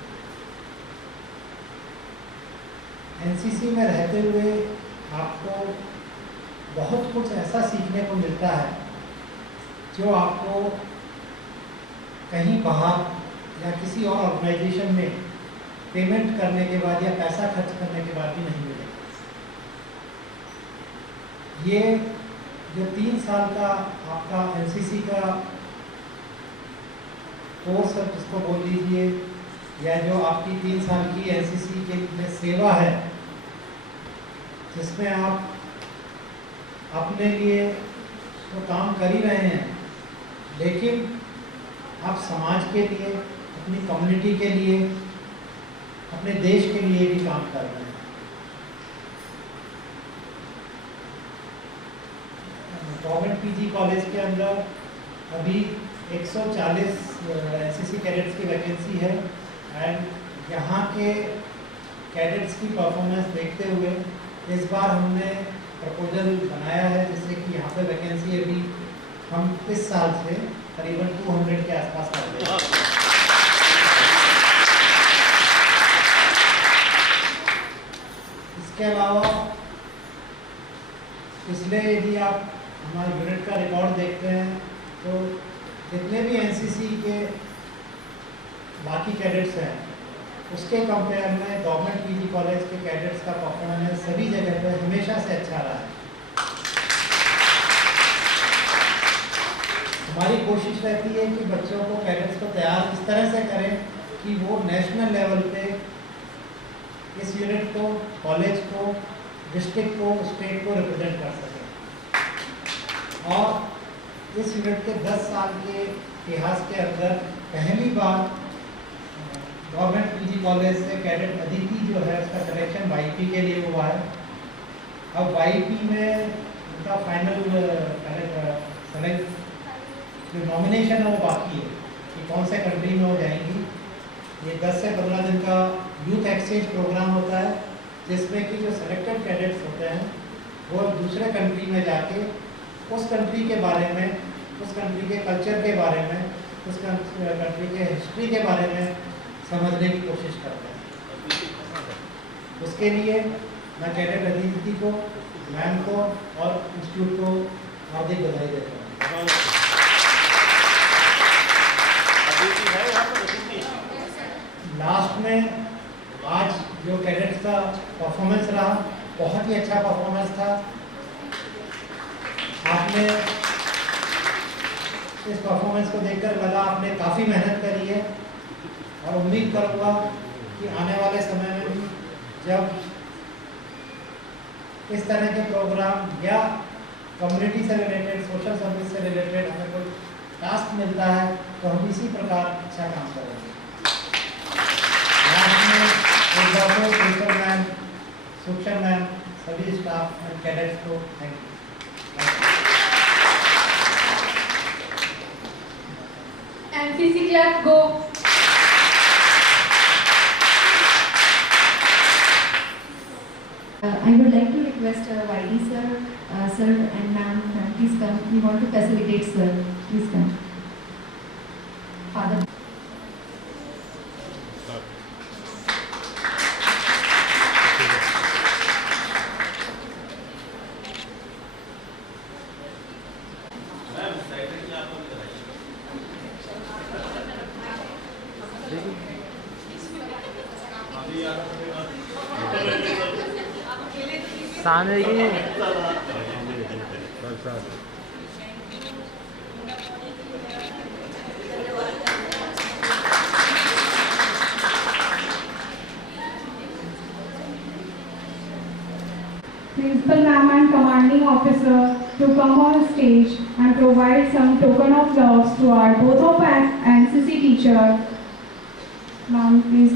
एनसीसी में रहते हुए आपको बहुत कुछ ऐसा सीखने को मिलता है जो आपको कहीं बाहर या किसी और ऑर्गेनाइजेशन में पेमेंट करने के बाद या पैसा खर्च करने के बाद भी नहीं मिलेगा। ये जो 3 साल का आपका एनसीसी का कोर्स है, जिसको बोल लीजिए, या जो आपकी 3 साल की एनसीसी के में सेवा है, जिसमें आप अपने लिए तो काम कर ही रहे हैं, लेकिन आप समाज के लिए, अपनी कम्युनिटी के लिए, अपने देश के लिए भी काम कर रहे हैं। गवर्नमेंट पीजी कॉलेज के अंदर अभी 140 एनसीसी कैडेट्स की वैकेंसी है एंड यहाँ के कैडेट्स की परफॉर्मेंस देखते हुए इस बार हमने प्रपोजल बनाया है जिससे कि यहाँ पे वैकेंसी अभी हम इस साल से करीबन 200 के आसपास कर देंगे। इसके अलावा पिछले यदि आप हमारे यूनिट का रिकॉर्ड देखते हैं तो जितने भी एनसीसी के बाकी कैडेट्स हैं उसके कंपेयर में गवर्नमेंट पीजी कॉलेज के कैडेट्स का परफॉर्मेंस सभी जगह पर हमेशा से अच्छा रहा है। हमारी कोशिश रहती है कि बच्चों को, कैडेट्स को तैयार इस तरह से करें कि वो नेशनल लेवल पे इस यूनिट को, कॉलेज को, डिस्ट्रिक्ट को, स्टेट को रिप्रेजेंट कर सकें। और इस यूनिट के 10 साल के इतिहास के अंदर पहली बार गवर्नमेंट पीजी कॉलेज से कैडेट अदिति जो है उसका सिलेक्शन वाईपी के लिए हुआ है। अब वाईपी में उनका फाइनल सेलेक्ट जो नॉमिनेशन है वो बाकी है। कि कौन से कंट्री में वो जाएंगी। ये 10 से 15 दिन का यूथ एक्सचेंज प्रोग्राम होता है, जिसमें कि जो सेलेक्टेड कैडेट्स होते हैं वो दूसरे कंट्री में जाके उस कंट्री के बारे में, उस कंट्री के कल्चर के बारे में, उस कंट्री के हिस्ट्री के बारे में समझने की कोशिश करते हैं। उसके लिए मैं कैडेट अदिति को, मैम को और इंस्टीट्यूट को हार्दिक बधाई देता हूँ। लास्ट में आज जो कैडेट्स का परफॉर्मेंस रहा, बहुत ही अच्छा परफॉर्मेंस था। आपने इस परफॉर्मेंस को देखकर लगा आपने काफ़ी मेहनत करी है, और उम्मीद करूँगा कि आने वाले समय में भी जब इस तरह के प्रोग्राम या कम्युनिटी से रिलेटेड, सोशल सर्विस से रिलेटेड हमें कोई टास्क मिलता है तो हम इसी प्रकार अच्छा काम करेंगे। प्रिंसिपल मैम, सूक्ष्म मैम, सभी स्टाफ एंड कैडेट्स को thank you. NCC class go. I would like to request YD sir, sir and ma'am, please come. We want to facilitate sir. Please come. Father. सामने की Principal ma'am and commanding officer to come on stage and provide some token of love to our both of NCC teacher. Ma'am, please.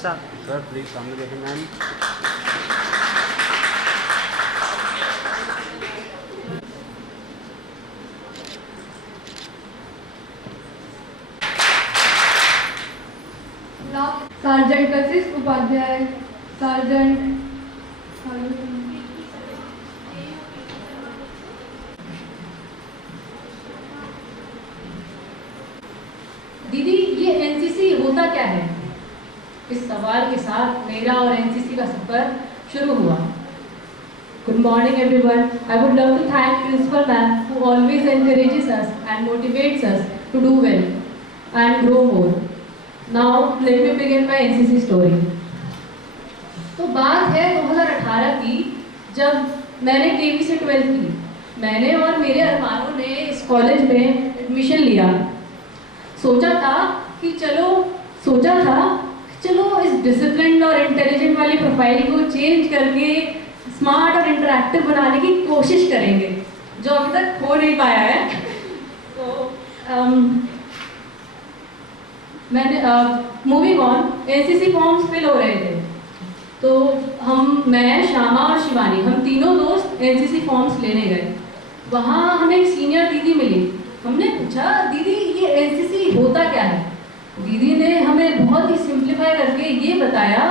Sir please सामने देखें ma'am. Sergeant कशिश Upadhyay, sergeant दीदी, ये NCC होता क्या है? इस सवाल के साथ मेरा और एनसीसी का सफर शुरू हुआ। Good morning everyone. I would love to thank Principal Ma'am who always encourages us and motivates us to do well and grow more. Now let me begin my NCC story. तो बात है 2018 की, जब मैंने KV से 12th की। मैंने और मेरे अरमानों ने इस कॉलेज में एडमिशन लिया। सोचा था चलो इस डिसिप्लिन और इंटेलिजेंट वाली प्रोफाइल को चेंज करके स्मार्ट और इंटरैक्टिव बनाने की कोशिश करेंगे, जो अभी तक हो नहीं पाया है। तो मैंने moving on, NCC forms fill हो रहे थे, तो मैं, श्यामा और शिवानी, हम तीनों दोस्त एनसीसी फॉर्म्स लेने गए। वहाँ हमें एक सीनियर दीदी मिली। हमने पूछा, दीदी ये एनसीसी होता क्या है? दीदी ने हमें बहुत ही सिंप्लीफाई करके ये बताया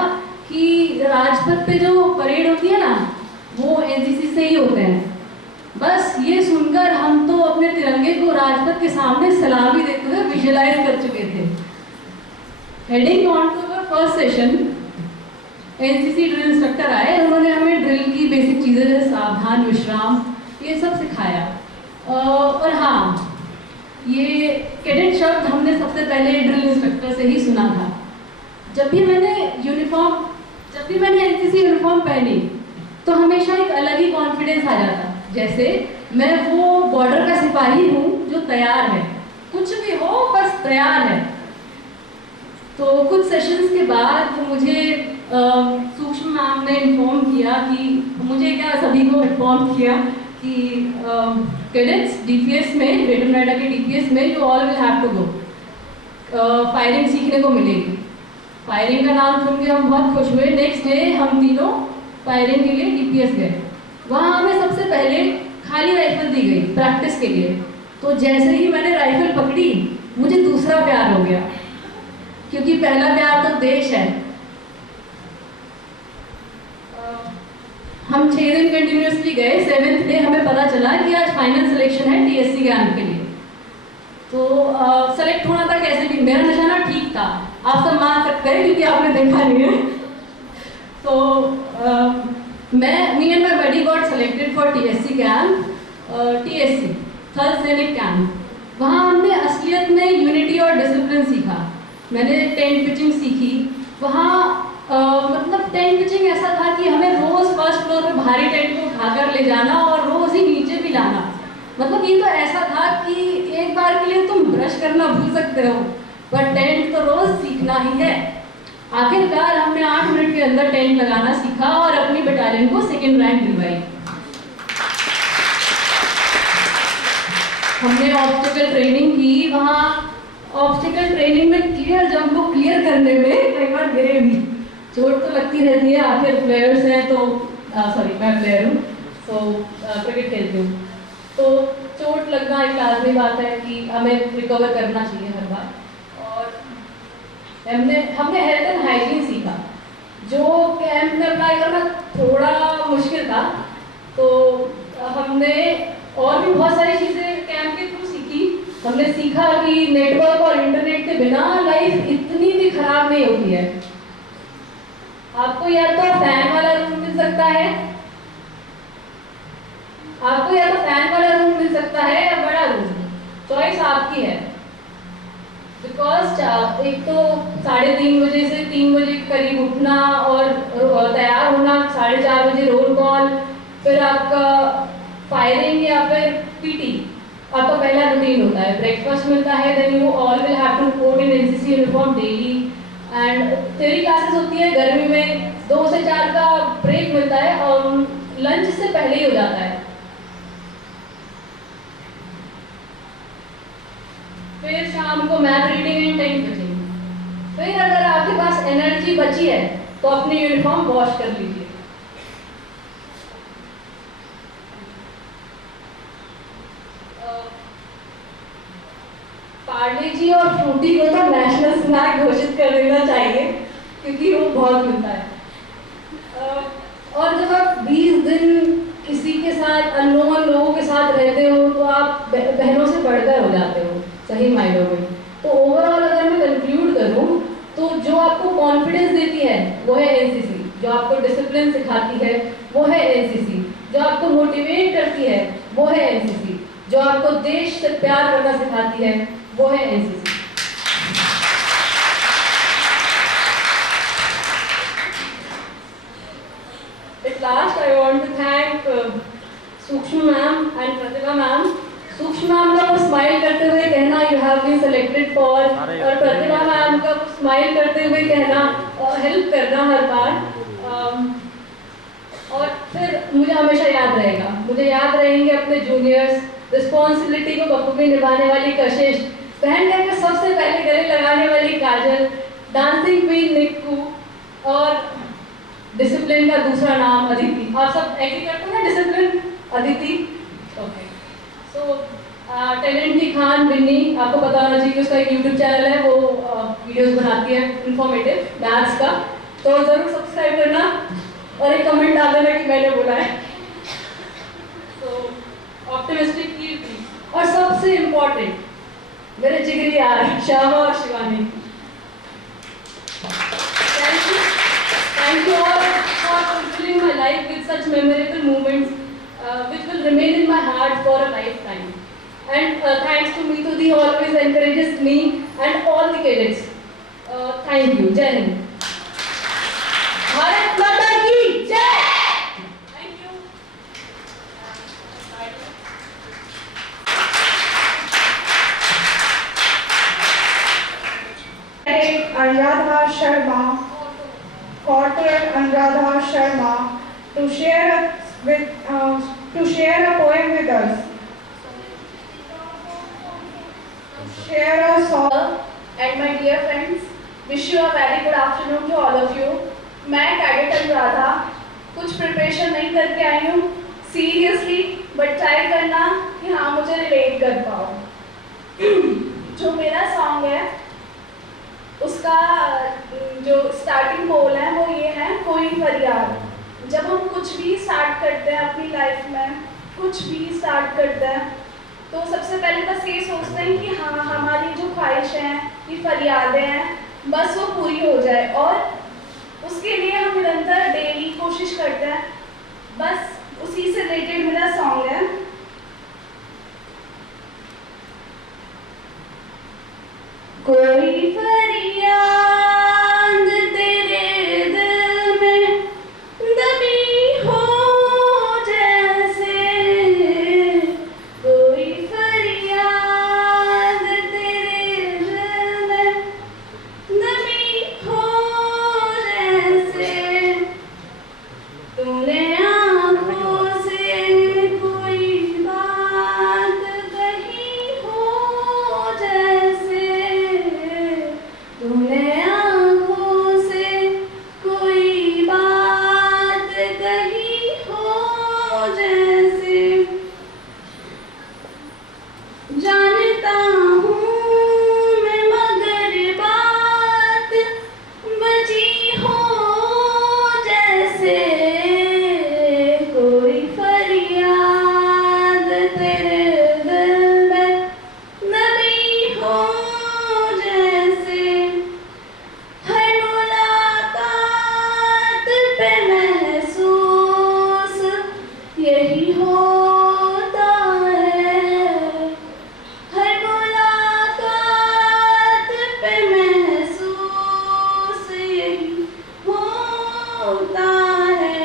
कि राजपथ पे जो परेड होती है ना, वो एनसीसी से ही होते हैं। बस ये सुनकर हम तो अपने तिरंगे को राजपथ के सामने सलामी देते हुए विजुअलाइज कर चुके थे। Heading on to our first session, NCC drill instructor आए। उन्होंने हमें ड्रिल की बेसिक चीज़ें जैसे सावधान, विश्राम, ये सब सिखाया। और हाँ, ये कैडेट शब्द हमने सबसे पहले ड्रिल इंस्ट्रक्टर से ही सुना था। जब भी मैंने एनसीसी यूनिफॉर्म पहनी तो हमेशा एक अलग ही कॉन्फिडेंस आ जाता, जैसे मैं वो बॉर्डर का सिपाही हूँ जो तैयार है, कुछ भी हो बस तैयार है। तो कुछ सेशंस के बाद मुझे सूक्ष्म मैम ने इन्फॉर्म किया कि सभी को इन्फॉर्म किया कि कैडेट्स डीपीएस में, ग्रेटर नोएडा के डीपीएस में you all will have to go, firing सीखने को मिलेगी। फायरिंग का नाम सुन के हम बहुत खुश हुए। नेक्स्ट डे हम तीनों फायरिंग के लिए DPS गए। वहाँ हमें सबसे पहले खाली राइफल दी गई प्रैक्टिस के लिए। तो जैसे ही मैंने राइफल पकड़ी मुझे दूसरा प्यार हो गया, क्योंकि पहला प्यार तो देश है। हम 6 दिन कंटिन्यूसली गए। 7th डे हमें पता चला कि आज फाइनल सिलेक्शन है TSC कैंप के लिए। तो सेलेक्ट होना था कैसे भी, मेरा निशाना ठीक था, आप सब मान सकते हैं क्योंकि आपने देखा नहीं है। तो me and my buddy got selected for TSC camp, TSC third Sainik camp. वहाँ हमने असलियत में यूनिटी और डिसिप्लिन सीखा। मैंने टेंट पिचिंग सीखी। वहाँ मतलब टेंट पिचिंग ऐसा था कि हमें रोज फर्स्ट फ्लोर पे भारी टेंट को उठाकर ले जाना और रोज ही नीचे भी लाना। मतलब ये तो ऐसा था कि एक बार के लिए तुम ब्रश करना भूल सकते हो, पर टेंट तो रोज सीखना ही है। आखिरकार हमने 8 मिनट के अंदर टेंट लगाना सीखा और अपनी बटालियन को 2nd रैंक दिलवाई। हमने ऑब्स्टिकल ट्रेनिंग की। वहाँ ऑब्स्टिकल ट्रेनिंग में क्लियर जंप को क्लियर करने में कई बार गिरे भी, चोट तो लगती रहती है, आखिर प्लेयर्स हैं। तो सॉरी मैं प्लेयर हूँ, सो क्रिकेट खेलती हूँ, तो चोट लगना एक लाजमी बात है कि हमें रिकवर करना चाहिए हर बार। और हमने हेल्थ एंड हाइजीन सीखा, जो कैंप में अप्लाई करना थोड़ा मुश्किल था। तो हमने और भी बहुत सारी चीज़ें कैंप के थ्रू सीखी। हमने सीखा कि नेटवर्क और इंटरनेट के बिना लाइफ इतनी भी खराब नहीं होती है। आपको या तो फैन वाला रूम मिल सकता है, आपको या तो फैन वाला रूम मिल सकता है या बड़ा रूम, चॉइस आपकी है। बिकॉज एक तो 3:30 बजे से 3 बजे के करीब उठना और तैयार होना, 4:30 बजे रोल कॉल, फिर आपका फायरिंग या फिर PT आपका पहला रूटीन होता है। ब्रेकफास्ट मिलता है, then you all will have to report in NCC uniform daily. And theory classes होती है गर्मी में, 2 से 4 का ब्रेक मिलता है और लंच से पहले ही हो जाता है। फिर शाम को math reading and tent pitching. फिर अगर आपके पास एनर्जी बची है तो अपनी यूनिफॉर्म वॉश कर लीजिए। पार्ले जी और फ्रूटी को तो नेशनल स्नैक घोषित कर देना चाहिए, क्योंकि वो बहुत मिलता है। और जब आप 20 दिन किसी के साथ अननोन लोगों के साथ रहते हो तो आप बहनों से बढ़कर हो जाते हो सही मायनों में। तो ओवरऑल अगर मैं कंक्लूड करूं तो जो आपको कॉन्फिडेंस देती है वो है NCC, जो आपको डिसिप्लिन सिखाती है वो है NCC, जो आपको मोटिवेट करती है वो है NCC, जो आपको देश से प्यार करना सिखाती है वो है NCC। At last I want to thank Sukshma ma'am and Pratibha ma'am। Sukshma ma'am का वो स्माइल करते हुए कहना you have been selected for, और प्रतिभा मैम का वो स्माइल करते हुए कहना हेल्प करना हर बार। और फिर मुझे हमेशा याद रहेगा, मुझे याद रहेंगे अपने जूनियर्स, रिस्पॉन्सिबिलिटी को बखूबी निभाने वाली कशिश, पहन कर सबसे पहले गले लगाने वाली काजल, डांसिंग क्वीन निक्कू, और डिसिप्लिन का दूसरा नाम अदिति। आप सब एग्री करते हो ना डिसिप्लिन अदिति? ओके। सो टैलेंट की खान बिन्नी, आपको पता होना चाहिए कि उसका एक यूट्यूब चैनल है, वो वीडियोस बनाती है इंफॉर्मेटिव मैथ्स का, तो ज़रूर सब्सक्राइब करना और एक कमेंट डाल देना कि मैंने बोला है। तो ऑप्टिमिस्टिक कीर्ति, और सबसे इम्पोर्टेंट मेरे जिगरी यार श्यामा और Shivani. Thank you all for fulfilling my life with such memorable moments, which will remain in my heart for a lifetime. And thanks to Meetu Di, always encourages me and all the cadets. Thank you. Jai Hind. Bharat माता की जय। Thank you. Anuradha Sharma, Corporal Anuradha Sharma, to share a poem with us. Share a song. And my dear friends, wish you a very good afternoon to all of you. मैं cadet Anuradha कुछ preparation नहीं करके आई हूँ seriously, but try करना कि हाँ मुझे relate कर पाओ। जो मेरा सॉन्ग है उसका जो स्टार्टिंग बोल है वो ये है, कोई फरियाद। जब हम कुछ भी स्टार्ट करते हैं अपनी लाइफ में, कुछ भी स्टार्ट करते हैं तो सबसे पहले बस ये सोचते हैं कि हाँ हमारी जो ख्वाहिशें हैं, ये फरियादें हैं, बस वो पूरी हो जाए, और उसके लिए हम निरंतर डेली कोशिश करते हैं। बस उसी से रिलेटेड मेरा सॉन्ग है। कोई फरियाद तेरे दिल में दबी हो जैसे, कोई फरियाद तेरे दिल में दबी हो जैसे, तूने आँखों से कोई बात कही हो जैसे, तूने आँखों से कोई बात कही हो जैसे, जानता हूँ मैं मगर बात बची हो जैसे, कोई फरियाद तेरे दिल में दबी हो जैसे, हर मुलाकात पे महसूस यही होता है, हर मुलाकात पे महसूस यही होता है,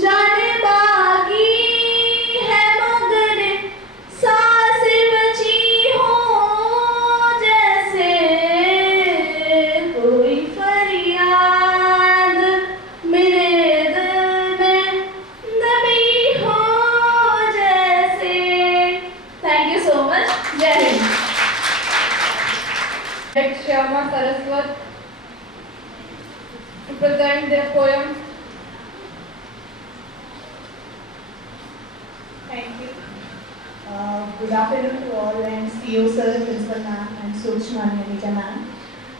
जाने बाकी है मगर सांस बची हो जैसे, कोई फरियाद मेरे दिल में दबी हो जैसे। Thank you so much. जय Hind. Shyama Saraswat to present their poem. Thank you. Good afternoon to all, and CEO sir, principal ma'am, and Sushma Nitya ma'am,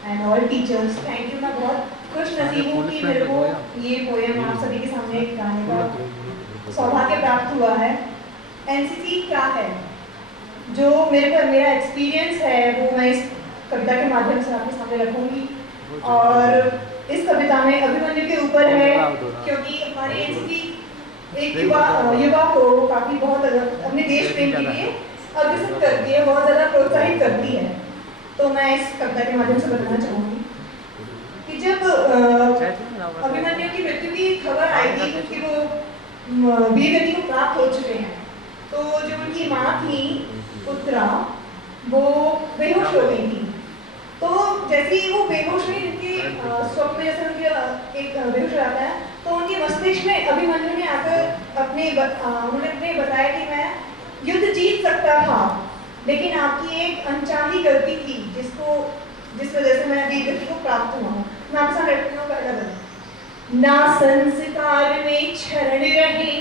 and all teachers. Thank you। मैं बहुत खुश नसीब हूँ कि मेरे को ये पोएम आप सभी के सामने गाने का सौभाग्य प्राप्त हुआ है। एनसीसी क्या है, जो मेरे पर मेरा एक्सपीरियंस है वो मैं इस कविता के माध्यम से आपके सामने रखूंगी। और इस कविता में अभिमन्यु के ऊपर है, क्योंकि हमारी एनसीसी एक युवा को काफ़ी बहुत अपने देश प्रेम के लिए अग्रसर करती है, बहुत ज़्यादा प्रोत्साहित करती है। तो मैं इस कविता के माध्यम से बताना चाहूँगी कि जब अभिमन्यु की मृत्यु की खबर आई थी कि वो वीर गति को प्राप्त हो चुके हैं, तो जो उनकी माँ थी उत्तरा, वो बेहोश हो गई थी। तो जैसे ही वो बेहोश हुई, उनके स्वप्न में जैसे उनके एक बेहोश हो जाता है, तो उनके मस्तिष्क में अभिमन्यु ने आकर उन्होंने बताया कि मैं युद्ध जीत सकता था, लेकिन आपकी एक अनचाही गलती थी जिस वजह से मैं वीर गति को प्राप्त हुआ हूँ। मैं आपके साथ रखती हूँ पहला गलत। ना संस्कार में क्षरण रहे,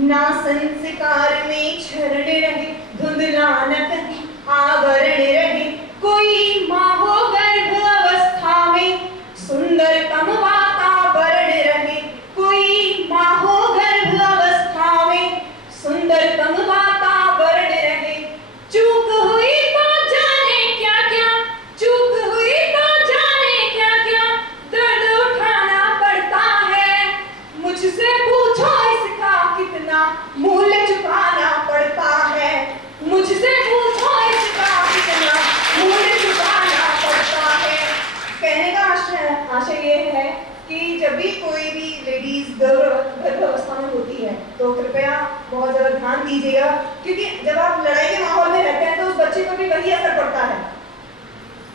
ना संस्कार में क्षरण रहे, धुंधला न कहीं आवरण रहे, कोई माँ हो गर्भ अवस्था में सुंदरतम वातावरण रहे, कोई माँ हो गर्भ अवस्था में सुंदरतम वातावरण रहे, चूक हुई तो जाने क्या क्या, चूक हुई तो जाने क्या क्या, दर्द उठाना पड़ता है, मुझसे पूछो इसका कितना मूल्य चुकाना पड़ता है, मुझसे पूछो इसका कितना मूल्य चुकाना पड़ता है। कहने का आशय ये है कि जब भी कोई भी लेडीज गर्भावस्था में होती है तो कृपया बहुत ज़्यादा ध्यान दीजिएगा, क्योंकि जब आप लड़ाई के माहौल में रहते हैं तो उस बच्चे को भी वही असर पड़ता है।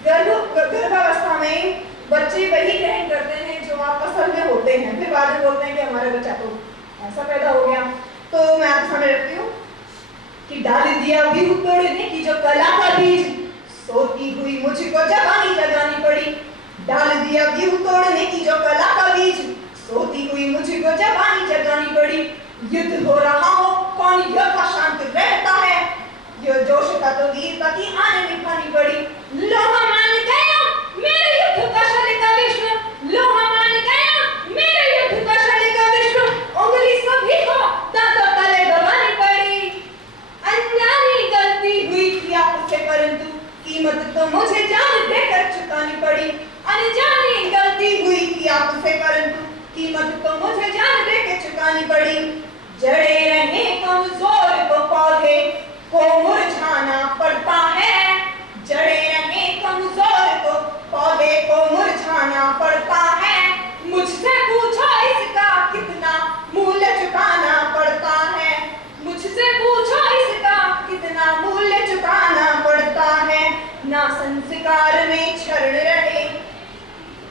गर्भावस्था में बच्चे वही ग्रहण करते हैं जो आप असल में होते हैं, फिर बाद में बोलते हैं कि हमारा बच्चा तो ऐसा पैदा हो गया। तो मैं आपके सामने रखती हूँ कि डाल दिया व्यू तोड़ने की जो कला का बीज, सोती हुई मुझको जगानी पड़ी। हो रहा हो, कौन योद्धा शांत रहता है? यो जोश का तो वीरता की आने निभानी पड़ी। लोहा मान गया मेरे युद्ध का शलिका विश्व, लोहा मान गया मेरे युद्ध का शलिका विश्व, उंगली सभी को दांतों तले दबानी पड़ी। अनजानी गलती हुई थी आपसे, परंतु कीमत तो मुझे जान देकर चुकानी पड़ी। अनजानी गलती हुई थी आपसे, परंतु कीमत तो मुझे जान देकर चुकानी पड़ी। जड़े रहे कमजोर को पौधे को मुरझाना पड़ता है, जड़े रहे कमजोर को पौधे को मुरझाना पड़ता है। मुझसे पूछो इसका कितना मूल्य चुकाना पड़ता है, मुझसे पूछो इसका कितना मूल्य चुकाना पड़ता है। ना संस्कार में क्षरण रहे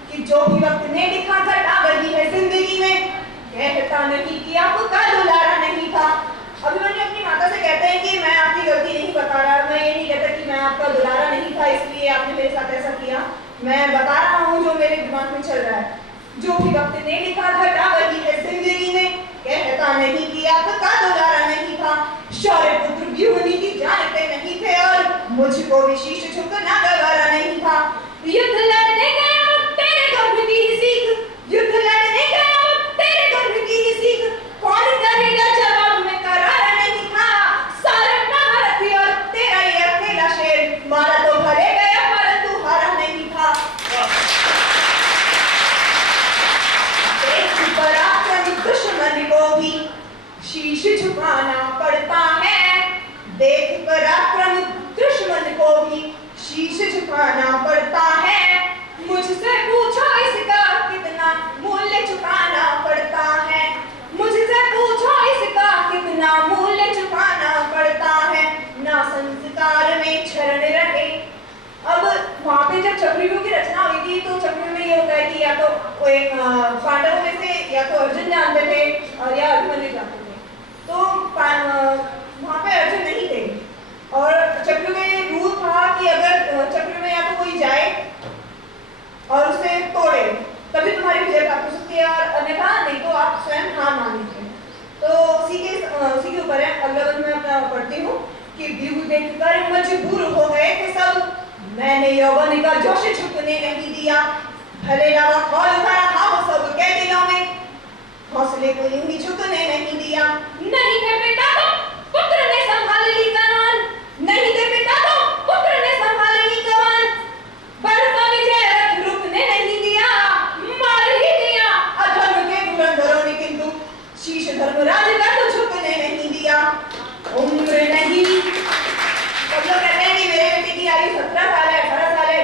कि जो भी वक्त ने लिखा था डावली है जिंदगी में, कहता नहीं कि आपका दुलारा नहीं था। अभिमन्यु अपनी माता से कहते हैं कि मैं आपकी गलती नहीं बता रहा, मैं ये नहीं कहता कि मैं आपका दुलारा नहीं था इसलिए आपने मेरे साथ ऐसा किया, मैं बता रहा हूँ जो मेरे दिमाग में चल रहा है। जो भी वक्त ने लिखा था डावली है जिंदगी में, कहता नहीं कि आपका दुलारा नहीं था। शौर्य पुत्र व्यूह नीति जानते नहीं थे और मुझको विशेष झुकना गवारा नहीं था। युद्ध लड़ने गया तेरे गर्भ की ही सीख, युद्ध लड़ने गया तेरे गर्भ की ही सीख, कौन करेगा जवाब में करारा नहीं था। सारे महारथी और तेरा ये अकेला शेर, मारा तो भले गया परंतु हारा नहीं था। देख पराक्रम दुश्मन को भी शीश झुकाना पड़ता है, देख पराक्रम दुश्मन को भी शीश झुकाना पड़ता है। मुझसे पूछो इसका कितना मूल्य चुकाना पड़ता है, मुझसे पूछो इसका कितना मूल्य चुकाना पड़ता है। ना संस्कार में क्षरण रहे। अब वहाँ पे जब चक्रव्यूह की रचना हुई थी तो चक्रव्यूह में ये होता है कि या तो कोई पांडवों में से या तो अर्जुन जानते थे और या अभिमन्यु जानते थे। तो वहाँ पे अर्जुन नहीं थे और चक्रव्यूह में रूल था कि अगर चक्रव्यूह में या तो कोई जाए और उसे तोड़े तभी तुम्हारी विजय प्राप्त हो सकती है और अन्यथा नहीं तो आप स्वयं हार मान लीजिए। तो उसी के ऊपर है। अगला बंद मैं अपना पढ़ती हूँ कि व्यूह देखकर मजबूर हो गए थे सब, मैंने यौवन का जोश छुपने नहीं दिया। भले लगा कौन उठा रहा हो सबके दिलों में, हौसले को यूं ही झुकने नहीं दिया। नहीं थे पिता तो पुत्र ने संभाल ली कमान, नहीं थे पिता तो पुत्र ने संभाल ली कमान। बढ़ता विजय रथ रुकने नहीं दिया, मार ही दिया अधर्म के धुरंधरों ने, किंतु शीश धर्मराज का तो झुकने नहीं दिया। उम्र नहीं, सब लोग कहते हैं कि मेरे बेटे की आयु 17 साल है 18 साल है,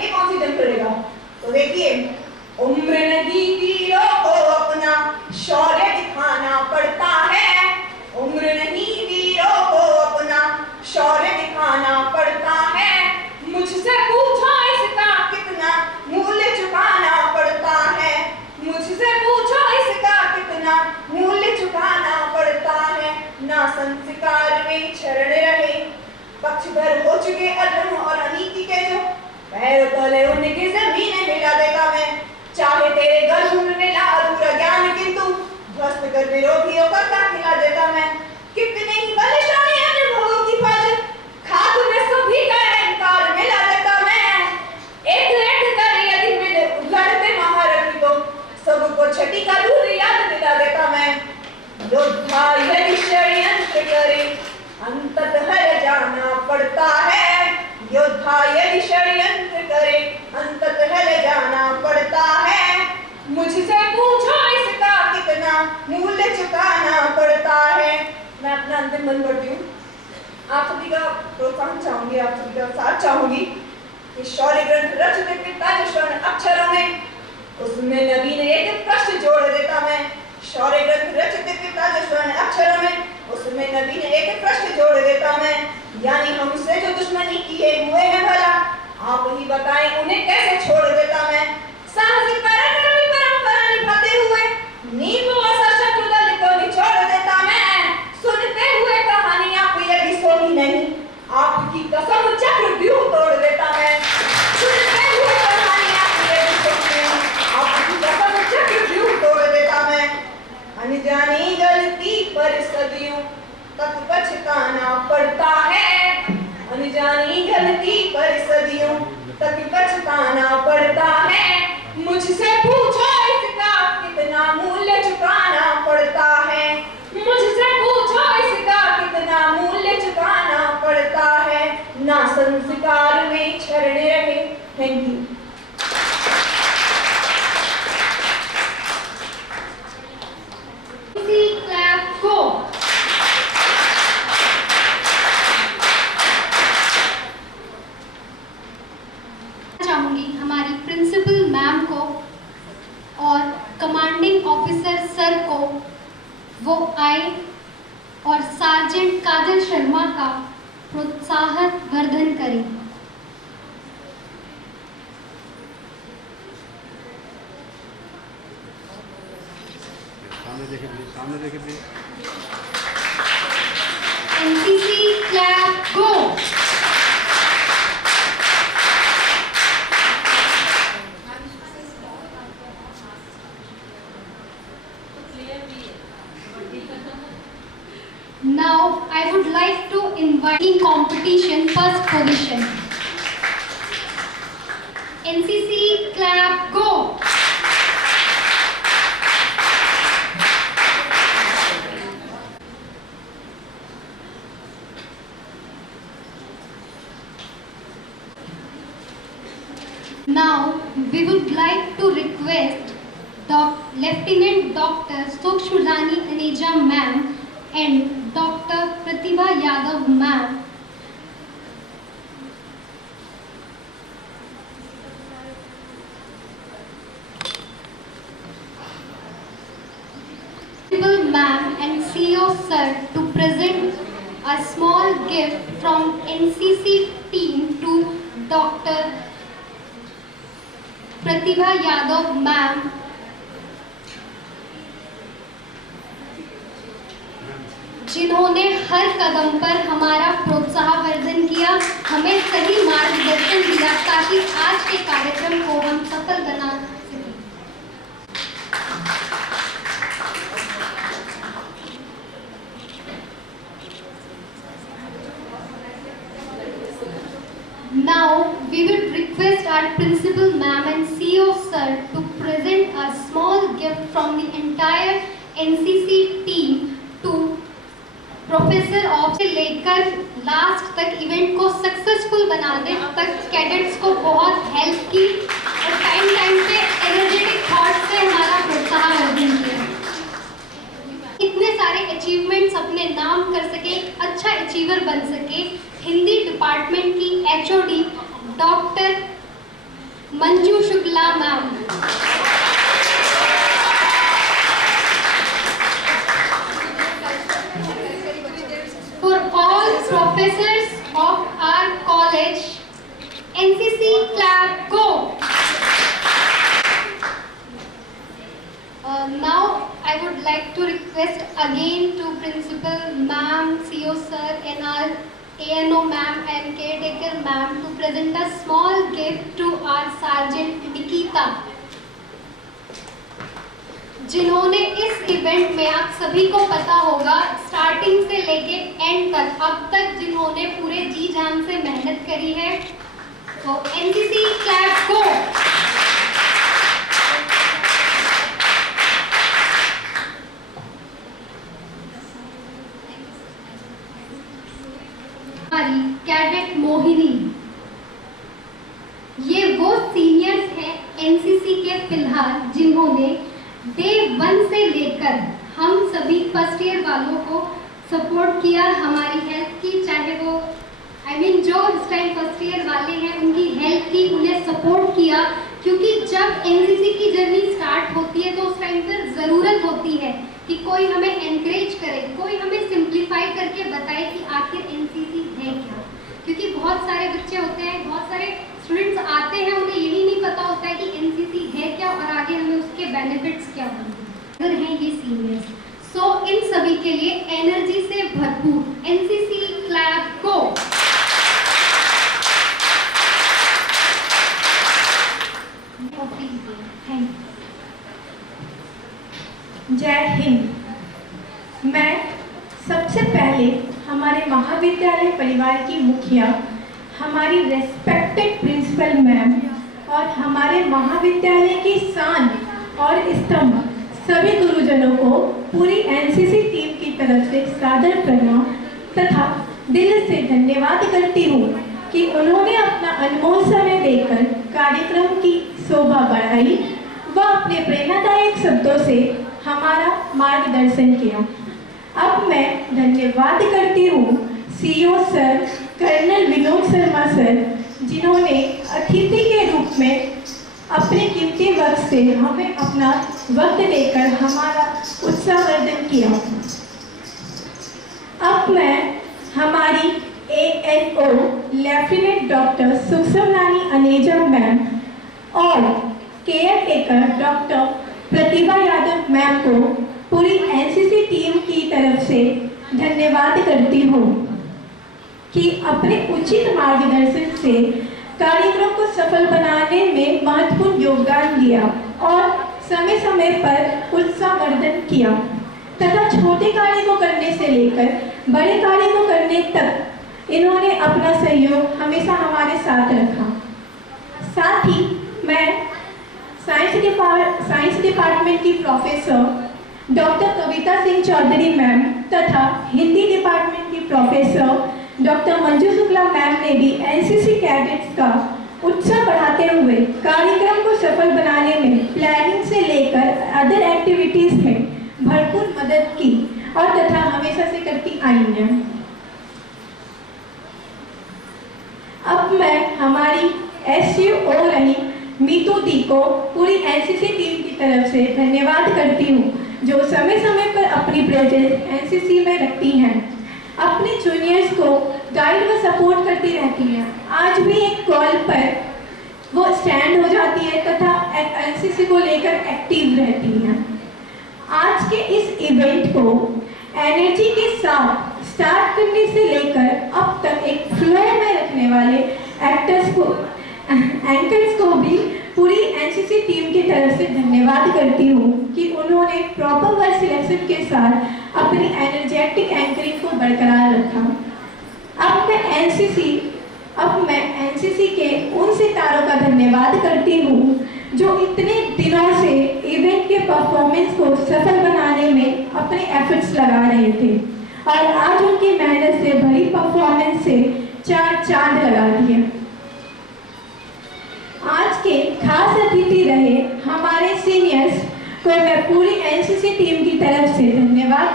ये कौन सी जंग लड़ेगा? तो देखिए, उम्र नहीं वीरों को अपना शौर्य दिखाना पड़ता है, उम्र नहीं वीरों को अपना शौर्य दिखाना पड़ता है। मुझसे पूछो इसका कितना मूल्य चुकाना पड़ता है, मुझसे पूछो इसका कितना मूल्य चुकाना पड़ता है। ना संस्कार में क्षरण रहे, पक्षधर हो चुके अधर्म और अनीति के जो, पैर तले उनकी जमीन हिला देता मैं। चाहे तेरे गर्भ में मिला अधूरा ज्ञान, किंतु ध्वस्त कर विरोधियों का खिला देता मैं। कितने ही बलशाली अनुभवों की फौज, खाक में सभी का अहंकार मिला देता मैं। एक कर यदि मिले लड़ते महारथी को, सबको छठी का दूर याद दिला देता मैं। योद्धा यदि षड्यंत्र करे अंततः जाना पड़ता है, योद्धा यदि षड्यंत्र करे अंततः जाना पड़ता है। मुझसे पूछो इसका कितना मूल्य चुकाना पड़ता है। मैं अपना अंतिम बंद करती हूँ। आप सभी का प्रोत्साहन चाहूंगी, आप सभी का साथ चाहूंगी कि शौर्य ग्रंथ रचते पिता के स्वर्ण अक्षरों में, उसमें नवीन एक प्रश्न जोड़ देता मैं। शौर्य ग्रंथ रचते पिता के स्वर्ण अक्षरों में, उसमें नवीन एक प्रश्न जोड़ देता मैं। यानी हमसे जो दुश्मनी किए हुए हैं भला, आप ही बताएं उन्हें कैसे छोड़ देता मैं। साहसी पराक्रमी परंपरा निभाते हुए नींबू और शत्रु दल को निचोड़ देता मैं। सुनते हुए कहानी आप यदि सोनी नहीं, आपकी कसम चक्रव्यूह तोड़ देता मैं। सुनते हुए कहानी आप यदि सोनी नहीं, आपकी कसम चक्रव्यूह तोड़ देता मैं। अनजानी गलती पर संस्कार में छरणे रहे। Thank you. क्लैप गो। चाहूंगी हमारी प्रिंसिपल मैम को और कमांडिंग ऑफिसर सर को वो आए और सार्जेंट काजल शर्मा का प्रोत्साहन वर्धन करें। सामने देखे प्लीज, सामने देखे please. NCC clap go. Now I would like to invite in competition first position. NCC clap go. Now we would like to request Lieutenant Dr. Sukshmrani Aneja ma'am and Dr. Pratibha Yadav ma'am ma'am and CEO sir to present a small gift from NCC team to Dr. Pratibha Yadav ma'am. जिन्होंने हर कदम पर हमारा प्रोत्साहवर्धन किया, हमें सही मार्गदर्शन दिया ताकि आज के कार्यक्रम को हम सफल बना सकें। Now we would request our principal ma'am and CEO sir to present a small gift from the entire NCC team to professor of से लेकर लास्ट तक इवेंट को सक्सेसफुल बनाने तक कैडेट्स को बहुत हेल्प की और टाइम पे एनर्जेटिक थॉट से हमारा प्रोत्साहन किया। इतने सारे अचीवमेंट्स अपने नाम कर सके, अच्छा अचीवर बन सके। हिंदी डिपार्टमेंट की HOD doctor Manju Shukla ma'am, for all professors of our college, NCC clap go. Now I would like to request again to principal ma'am, CEO sir and our ANO ma'am and caretaker ma'am to present a small gift to our sergeant Nikita, जिन्होंने इस event में आप सभी को पता होगा starting से लेके एंड तक अब तक जिन्होंने पूरे जी जान से मेहनत करी है। तो एनसीसी क्लैप गो। हमारी कैडेट मोहिनी, ये वो सीनियर्स हैं एनसीसी के फिलहाल जिन्होंने डे 1 से लेकर हम सभी फर्स्ट ईयर वालों को सपोर्ट किया, हमारी हेल्प की, चाहे वो जो इस टाइम फर्स्ट ईयर वाले हैं उनकी हेल्प की, उन्हें सपोर्ट किया, क्योंकि जब एनसीसी की जर्नी स्टार्ट होती है तो उस टाइम पर ज़रूरत होती है कि कोई हमें एनकरेज करे, कोई हमें सिंप्लीफाई करके बताए कि आखिर एनसीसी है क्या। क्योंकि बहुत सारे बच्चे होते हैं, बहुत सारे स्टूडेंट्स आते हैं, उन्हें यही नहीं पता होता है कि एनसीसी है क्या और आगे हमें उसके बेनिफिट्स क्या होंगे। अगर हैं ये सीनियर्स, सो इन सभी के लिए एनर्जी से भरपूर एनसीसी क्लैप गो। जय हिंद। मैं सबसे पहले हमारे महाविद्यालय परिवार की मुखिया, हमारी रेस्पेक्टेड प्रिंसिपल मैम और हमारे महाविद्यालय की शान और स्तंभ सभी गुरुजनों को पूरी एनसीसी टीम की तरफ से सादर प्रणाम तथा दिल से धन्यवाद करती हूँ। कि उन्होंने अपना अनमोल समय देकर कार्यक्रम की शोभा बढ़ाई व अपने प्रेरणादायक शब्दों से हमारा मार्गदर्शन किया। अब मैं धन्यवाद करती हूँ CEO sir colonel Vinod Sharma sir, जिन्होंने अतिथि के रूप में अपने कीमती वक्त से हमें अपना वक्त देकर हमारा उत्साहवर्धन किया। अब मैं हमारी ANO lieutenant doctor Sukhsavnani Aneja ma'am और caretaker doctor Pratibha Yadav ma'am को पूरी NCC टीम की तरफ से धन्यवाद करती हूँ कि अपने उचित मार्गदर्शन से कार्यक्रम को सफल बनाने में महत्वपूर्ण योगदान दिया और समय समय पर उत्साहवर्धन किया तथा छोटे कार्य को करने से लेकर बड़े कार्य को करने तक इन्होंने अपना सहयोग हमेशा हमारे साथ रखा। साथ ही मैं साइंस डिपार्टमेंट की professor doctor Kavita Singh Chaudhary ma'am तथा हिंदी डिपार्टमेंट की professor doctor Manju Shukla ma'am ने भी NCC कैडेट्स का उत्साह बढ़ाते हुए कार्यक्रम को सफल बनाने में प्लानिंग से लेकर अदर एक्टिविटीज में भरपूर मदद की और तथा हमेशा से करती आई हैं। अब मैं हमारी SUO रही मीतू दी को पूरी NCC टीम की तरफ से धन्यवाद करती हूँ, जो समय समय पर अपनी प्रेजेंस NCC में रखती हैं, अपने जूनियर्स को गाइड व सपोर्ट करती रहती हैं। आज भी एक कॉल पर वो स्टैंड हो जाती है तथा NCC को लेकर एक्टिव रहती हैं। आज के इस इवेंट को एनर्जी के साथ स्टार्ट करने से लेकर अब तक एक फ्लो में रखने वाले एंकर्स को भी पूरी NCC टीम की तरफ से धन्यवाद करती हूँ कि उन्होंने प्रॉपर वर्ड सिलेक्शन के साथ अपनी एनर्जेटिक एंकरिंग को बरकरार रखा। अब मैं NCC के उन सितारों का धन्यवाद करती हूँ जो इतने दिनों से इवेंट के परफॉर्मेंस को सफल बनाने में अपने एफर्ट्स लगा रहे थे और आज उनकी मेहनत से भरी परफॉर्मेंस से 4 चांद लगा दिए। आज के खास अतिथि रहे हमारे सीनियर्स को मैं पूरी NCC टीम की तरफ से धन्यवाद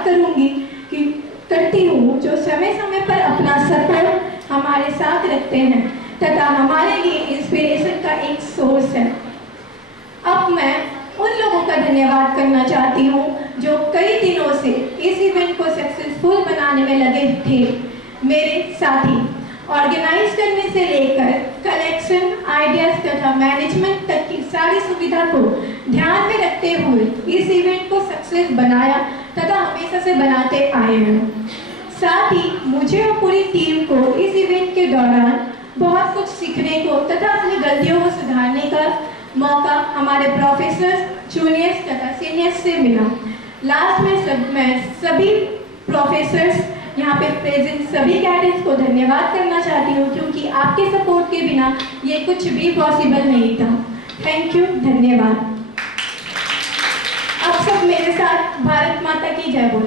करती हूँ, जो समय समय पर अपना सपोर्ट हमारे साथ रखते हैं तथा हमारे लिए इंस्पिरेशन का एक सोर्स है। अब मैं उन लोगों का धन्यवाद करना चाहती हूँ जो कई दिनों से इस इवेंट को सक्सेसफुल बनाने में लगे थे। मेरे साथी ऑर्गेनाइज करने से लेकर कलेक्शन, आइडियाज तथा मैनेजमेंट तक की सारी सुविधा को ध्यान में रखते हुए इस इवेंट को सक्सेस बनाया तथा हमेशा से बनाते आए हैं। साथ ही मुझे और पूरी टीम को इस इवेंट के दौरान बहुत कुछ सीखने को तथा अपनी गलतियों को सुधारने का मौका हमारे प्रोफेसर्स, जूनियर्स तथा सीनियर्स से मिला। लास्ट में मैं सभी प्रोफेसर्स, यहाँ पे प्रेजेंट सभी कैडेट्स को धन्यवाद करना चाहती हूँ, क्योंकि आपके सपोर्ट के बिना ये कुछ भी पॉसिबल नहीं था। थैंक यू, धन्यवाद। अब सब मेरे साथ भारत माता की जय बोलो।